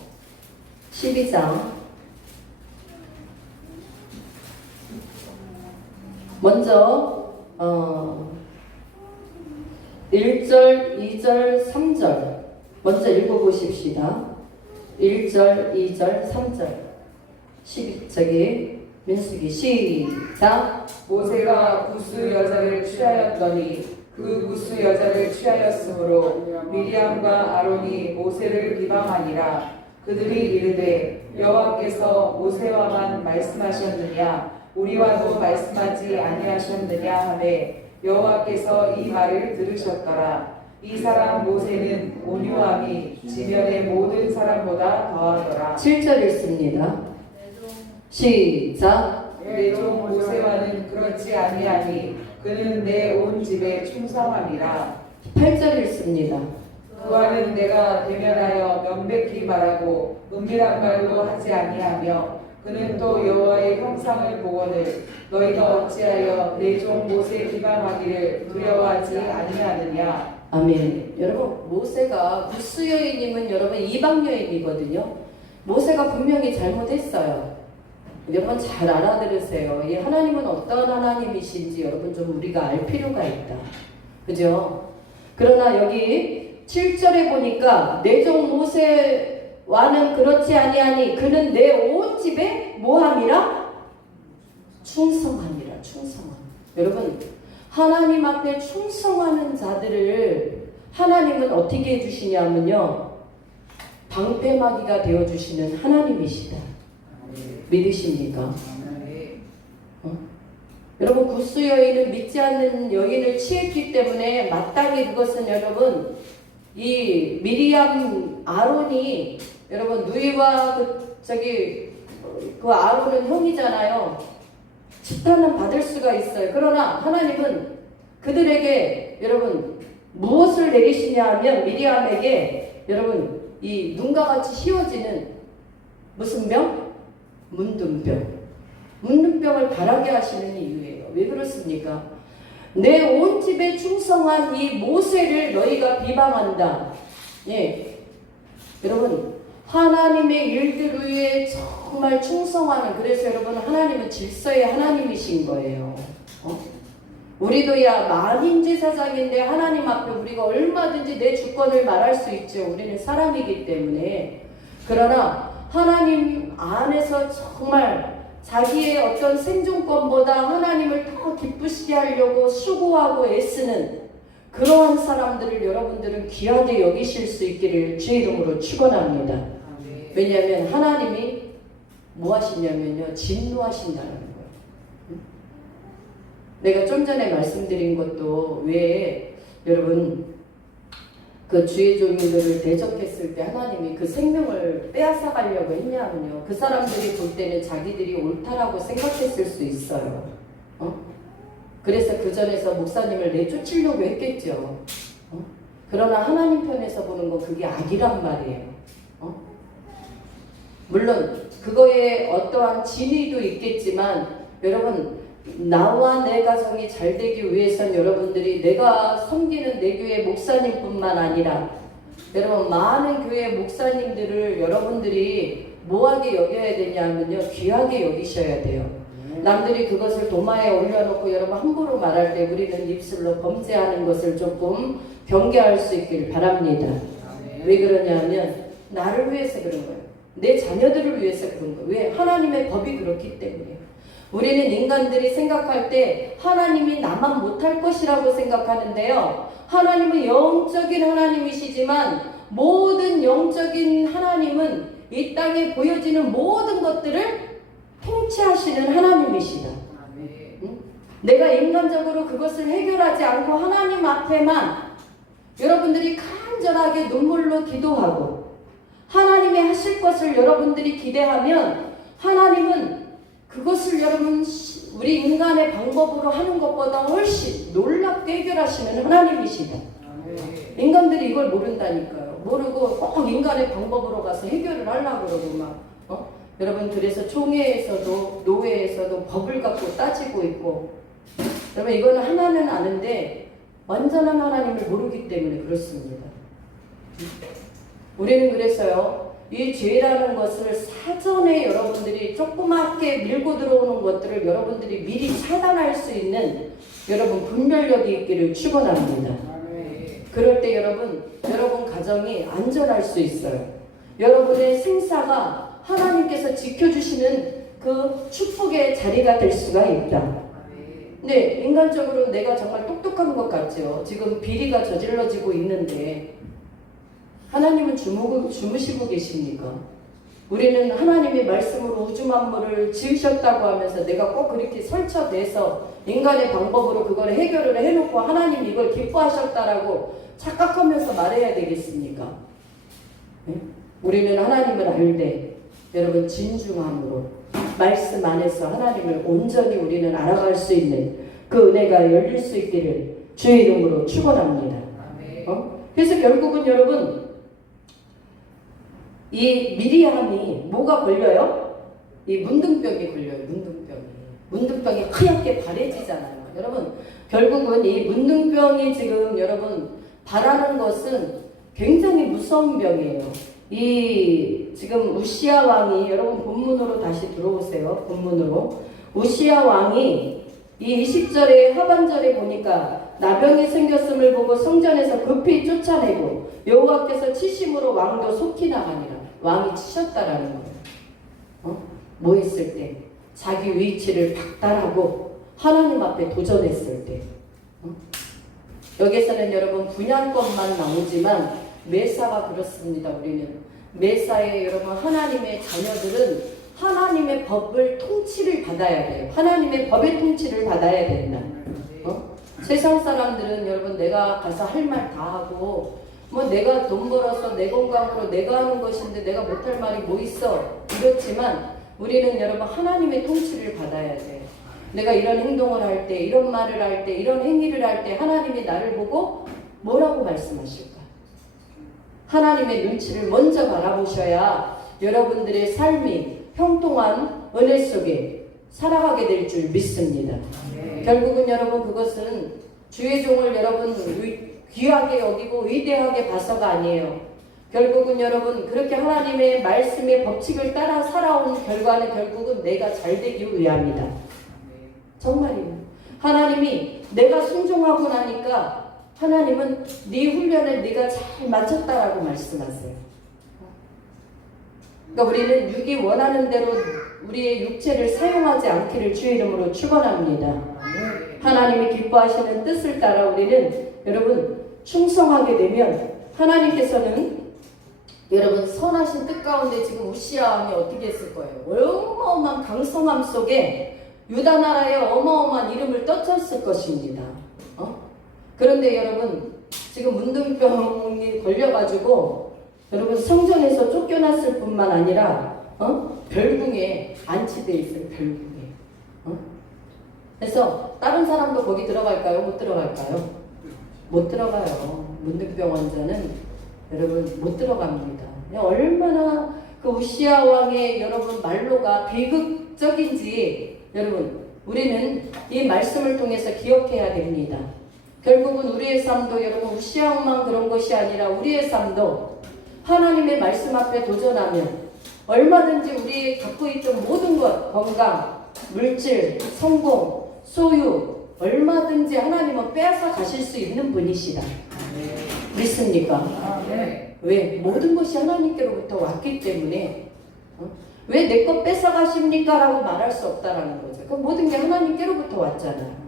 12장 먼저 1절, 2절, 3절 먼저 읽어보십시다. 1절, 2절, 3절 12저기 민수기 시작. 모세가 구스 여자를 취하였더니 그 구스 여자를 취하였으므로 미리암과 아론이 모세를 비방하니라. 그들이 이르되 여호와께서 모세와만 말씀하셨느냐 우리와도 말씀하지 아니하셨느냐 하매 여호와께서 이 말을 들으셨더라. 이 사람 모세는 온유함이 지면의 모든 사람보다 더하더라. 7절 읽습니다. 시작. 내 종 모세와는 그렇지 아니하니 그는 내 온 집에 충성함이라. 8절 읽습니다. 그와는 내가 대면하여 명백히 말하고 은밀한 말도 하지 아니하며 그는 또 여호와의 형상을 보거늘 너희가 어찌하여 내 종 모세 비방하기를 두려워하지 아니하느냐. 아멘. 여러분, 모세가 구스 여인이면 여러분 이방 여인이거든요. 모세가 분명히 잘못했어요. 여러분 잘 알아들으세요. 이 하나님은 어떤 하나님이신지 여러분 좀 우리가 알 필요가 있다. 그죠? 그러나 여기 7절에 보니까 내 종 모세와는 그렇지 아니하니 그는 내 온 집에 뭐함이라? 충성함이라. 충성함. 여러분 하나님 앞에 충성하는 자들을 하나님은 어떻게 해주시냐면요, 방패막이가 되어주시는 하나님이시다. 믿으십니까? 여러분 구스 여인은 믿지 않는 여인을 취했기 때문에 마땅히 그것은 여러분 이 미리암 아론이 여러분 누이와 그 아론은 형이잖아요. 치탄은 받을 수가 있어요. 그러나 하나님은 그들에게 여러분 무엇을 내리시냐 하면 미리암에게 여러분 이 눈과 같이 휘어지는 무슨 병? 문둥병. 문둥병을 바라게 하시는 이유예요. 왜 그렇습니까? 내 온 집에 충성한 이 모세를 너희가 비방한다. 예. 여러분 하나님의 일들 위에 정말 충성하는, 그래서 여러분 하나님은 질서의 하나님이신 거예요. 우리도 야 만인제사장인데 하나님 앞에 우리가 얼마든지 내 주권을 말할 수 있죠. 우리는 사람이기 때문에. 그러나 하나님 안에서 정말 자기의 어떤 생존권보다 하나님을 더 기쁘시게 하려고 수고하고 애쓰는 그러한 사람들을 여러분들은 귀하게 여기실 수 있기를 주의 이름으로 축원합니다. 왜냐하면 하나님이 뭐 하시냐면요, 진노하신다는 거예요. 내가 좀 전에 말씀드린 것도 왜 여러분 그 주의 종들을 대적했을 때 하나님이 그 생명을 빼앗아 가려고 했냐면요, 그 사람들이 볼 때는 자기들이 옳다라고 생각했을 수 있어요. 그래서 그 전에서 목사님을 내쫓으려고 했겠죠. 그러나 하나님 편에서 보는 건 그게 악이란 말이에요. 물론 그거에 어떠한 진위도 있겠지만 여러분 나와 내 가정이 잘 되기 위해선 여러분들이 내가 섬기는 내 교회 목사님뿐만 아니라 여러분 많은 교회 목사님들을 여러분들이 뭐하게 여겨야 되냐면요, 귀하게 여기셔야 돼요. 남들이 그것을 도마에 올려놓고 여러분 함부로 말할 때 우리는 입술로 범죄하는 것을 조금 경계할 수 있기를 바랍니다. 왜 그러냐면 나를 위해서 그런 거예요. 내 자녀들을 위해서 그런 거예요. 왜? 하나님의 법이 그렇기 때문이에요. 우리는 인간들이 생각할 때 하나님이 나만 못할 것이라고 생각하는데요, 하나님은 영적인 하나님이시지만 모든 영적인 하나님은 이 땅에 보여지는 모든 것들을 통치하시는 하나님이시다. 응? 내가 인간적으로 그것을 해결하지 않고 하나님 앞에만 여러분들이 간절하게 눈물로 기도하고 하나님이 하실 것을 여러분들이 기대하면 하나님은 그것을 여러분 우리 인간의 방법으로 하는 것보다 훨씬 놀랍게 해결하시는 하나님이시다. 인간들이 이걸 모른다니까요. 모르고 꼭 인간의 방법으로 가서 해결을 하려고 그러고 막 여러분 그래서 총회에서도 노회에서도 법을 갖고 따지고 있고, 여러분 이거는 하나는 아는데 완전한 하나님을 모르기 때문에 그렇습니다. 우리는 그래서요, 이 죄라는 것을 사전에 여러분들이 조그맣게 밀고 들어오는 것들을 여러분들이 미리 차단할 수 있는 여러분 분별력이 있기를 축원합니다. 그럴 때 여러분 가정이 안전할 수 있어요. 여러분의 생사가 하나님께서 지켜주시는 그 축복의 자리가 될 수가 있다. 네, 인간적으로 내가 정말 똑똑한 것 같죠. 지금 비리가 저질러지고 있는데 하나님은 주무시고 계십니까? 우리는 하나님의 말씀으로 우주 만물을 지으셨다고 하면서 내가 꼭 그렇게 설쳐내서 인간의 방법으로 그걸 해결을 해놓고 하나님 이걸 기뻐하셨다라고 착각하면서 말해야 되겠습니까? 네? 우리는 하나님을 알되 여러분 진중함으로 말씀 안에서 하나님을 온전히 우리는 알아갈 수 있는 그 은혜가 열릴 수 있기를 주의 이름으로 축원합니다. 그래서 결국은 여러분 이 미리암이 뭐가 걸려요? 이 문둥병이 걸려요. 문둥병이 하얗게 바래지잖아요. 여러분 결국은 이 문둥병이 지금 여러분 바라는 것은 굉장히 무서운 병이에요. 이 지금 우시야 왕이 여러분 본문으로 다시 들어오세요. 본문으로 우시야 왕이 이 20절의 하반절에 보니까 나병이 생겼음을 보고 성전에서 급히 쫓아내고 여호와께서 치심으로 왕도 속히 나가니라. 왕이 치셨다라는 거예요. 뭐 했을 때? 자기 위치를 박탈하고 하나님 앞에 도전했을 때. 여기서는 여러분 분양권만 나오지만 메사가 그렇습니다. 우리는 메사의 여러분 하나님의 자녀들은 하나님의 법을 통치를 받아야 돼요. 하나님의 법의 통치를 받아야 된다. 세상 사람들은 여러분 내가 가서 할 말 다 하고 뭐 내가 돈 벌어서 내 건강으로 내가 하는 것인데 내가 못할 말이 뭐 있어 이렇지만 우리는 여러분 하나님의 통치를 받아야 돼. 내가 이런 행동을 할 때 이런 말을 할 때 이런 행위를 할 때 하나님이 나를 보고 뭐라고 말씀하실까? 하나님의 눈치를 먼저 바라보셔야 여러분들의 삶이 형통한 은혜 속에 살아가게 될 줄 믿습니다. 결국은 여러분 그것은 주의 종을 여러분 귀하게 여기고 위대하게 봐서가 아니에요. 결국은 여러분 그렇게 하나님의 말씀의 법칙을 따라 살아온 결과는 결국은 내가 잘 되기 위함이다. 정말이에요. 하나님이 내가 순종하고 나니까 하나님은 네 훈련을 네가 잘 마쳤다라고 말씀하세요. 그러니까 우리는 육이 원하는 대로 우리의 육체를 사용하지 않기를 주의 이름으로 축원합니다. 하나님이 기뻐하시는 뜻을 따라 우리는 여러분 충성하게 되면 하나님께서는 여러분 선하신 뜻 가운데 지금 우시야 왕이 어떻게 했을 거예요? 어마어마한 강성함 속에 유다 나라의 어마어마한 이름을 떨쳤을 것입니다. 그런데 여러분 지금 문둥병이 걸려가지고 여러분 성전에서 쫓겨났을 뿐만 아니라 별궁에 안치되어 있어요. 별궁에. 그래서 다른 사람도 거기 들어갈까요? 못 들어갈까요? 못 들어가요. 문둥병 환자는 여러분 못 들어갑니다. 얼마나 그 우시야 왕의 여러분 말로가 비극적인지 여러분 우리는 이 말씀을 통해서 기억해야 됩니다. 결국은 우리의 삶도 여러분 우시야 왕만 그런 것이 아니라 우리의 삶도 하나님의 말씀 앞에 도전하면 얼마든지 우리 갖고 있던 모든 것, 건강, 물질, 성공, 소유 얼마든지 하나님은 빼앗아 가실 수 있는 분이시다. 믿습니까? 왜? 모든 것이 하나님께로부터 왔기 때문에 왜 내 것 뺏어 가십니까? 라고 말할 수 없다라는 거죠. 그 모든 게 하나님께로부터 왔잖아요.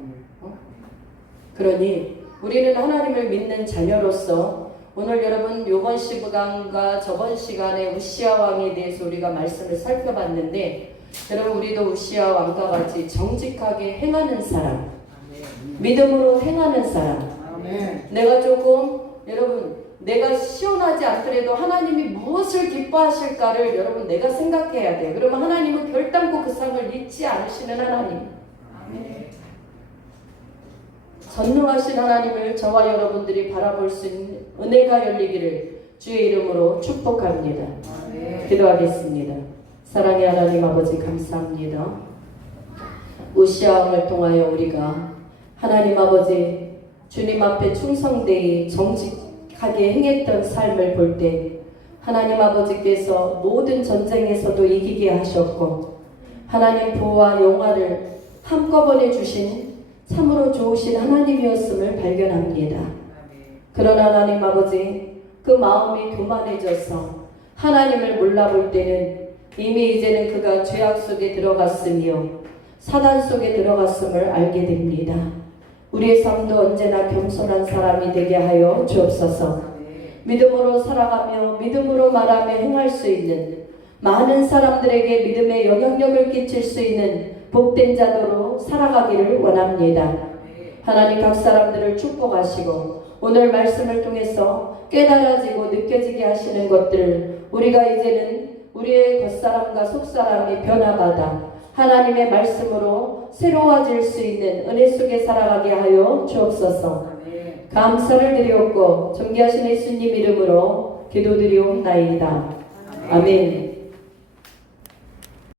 그러니 우리는 하나님을 믿는 자녀로서 오늘 여러분 요번 시간과 저번 시간에 우시야 왕에 대해서 우리가 말씀을 살펴봤는데 여러분 우리도 우시야 왕과 같이 정직하게 행하는 사람, 믿음으로 행하는 사람, 내가 조금 여러분 내가 시원하지 않더라도 하나님이 무엇을 기뻐하실까를 여러분 내가 생각해야 돼요. 그러면 하나님은 결단코 그 상을 잊지 않으시는 하나님. 전능하신 하나님을 저와 여러분들이 바라볼 수 있는 은혜가 열리기를 주의 이름으로 축복합니다. 기도하겠습니다. 사랑의 하나님 아버지 감사합니다. 우시야 왕을 통하여 우리가 하나님 아버지 주님 앞에 충성되이 정직하게 행했던 삶을 볼 때 하나님 아버지께서 모든 전쟁에서도 이기게 하셨고 하나님 보호와 용화를 한꺼번에 주신 참으로 좋으신 하나님이었음을 발견합니다. 그러나 하나님 아버지 그 마음이 교만해져서 하나님을 몰라볼 때는 이미 이제는 그가 죄악 속에 들어갔으며 사단 속에 들어갔음을 알게 됩니다. 우리의 삶도 언제나 겸손한 사람이 되게 하여 주옵소서. 믿음으로 살아가며 믿음으로 말하며 행할 수 있는 많은 사람들에게 믿음의 영향력을 끼칠 수 있는 복된 자도로 살아가기를 원합니다. 하나님 각 사람들을 축복하시고 오늘 말씀을 통해서 깨달아지고 느껴지게 하시는 것들 우리가 이제는 우리의 겉사람과 속사람이 변화받아 하나님의 말씀으로 새로워질 수 있는 은혜 속에 살아가게 하여 주옵소서. 감사를 드리옵고 존귀하신 예수님 이름으로 기도드리옵나이다. 아멘.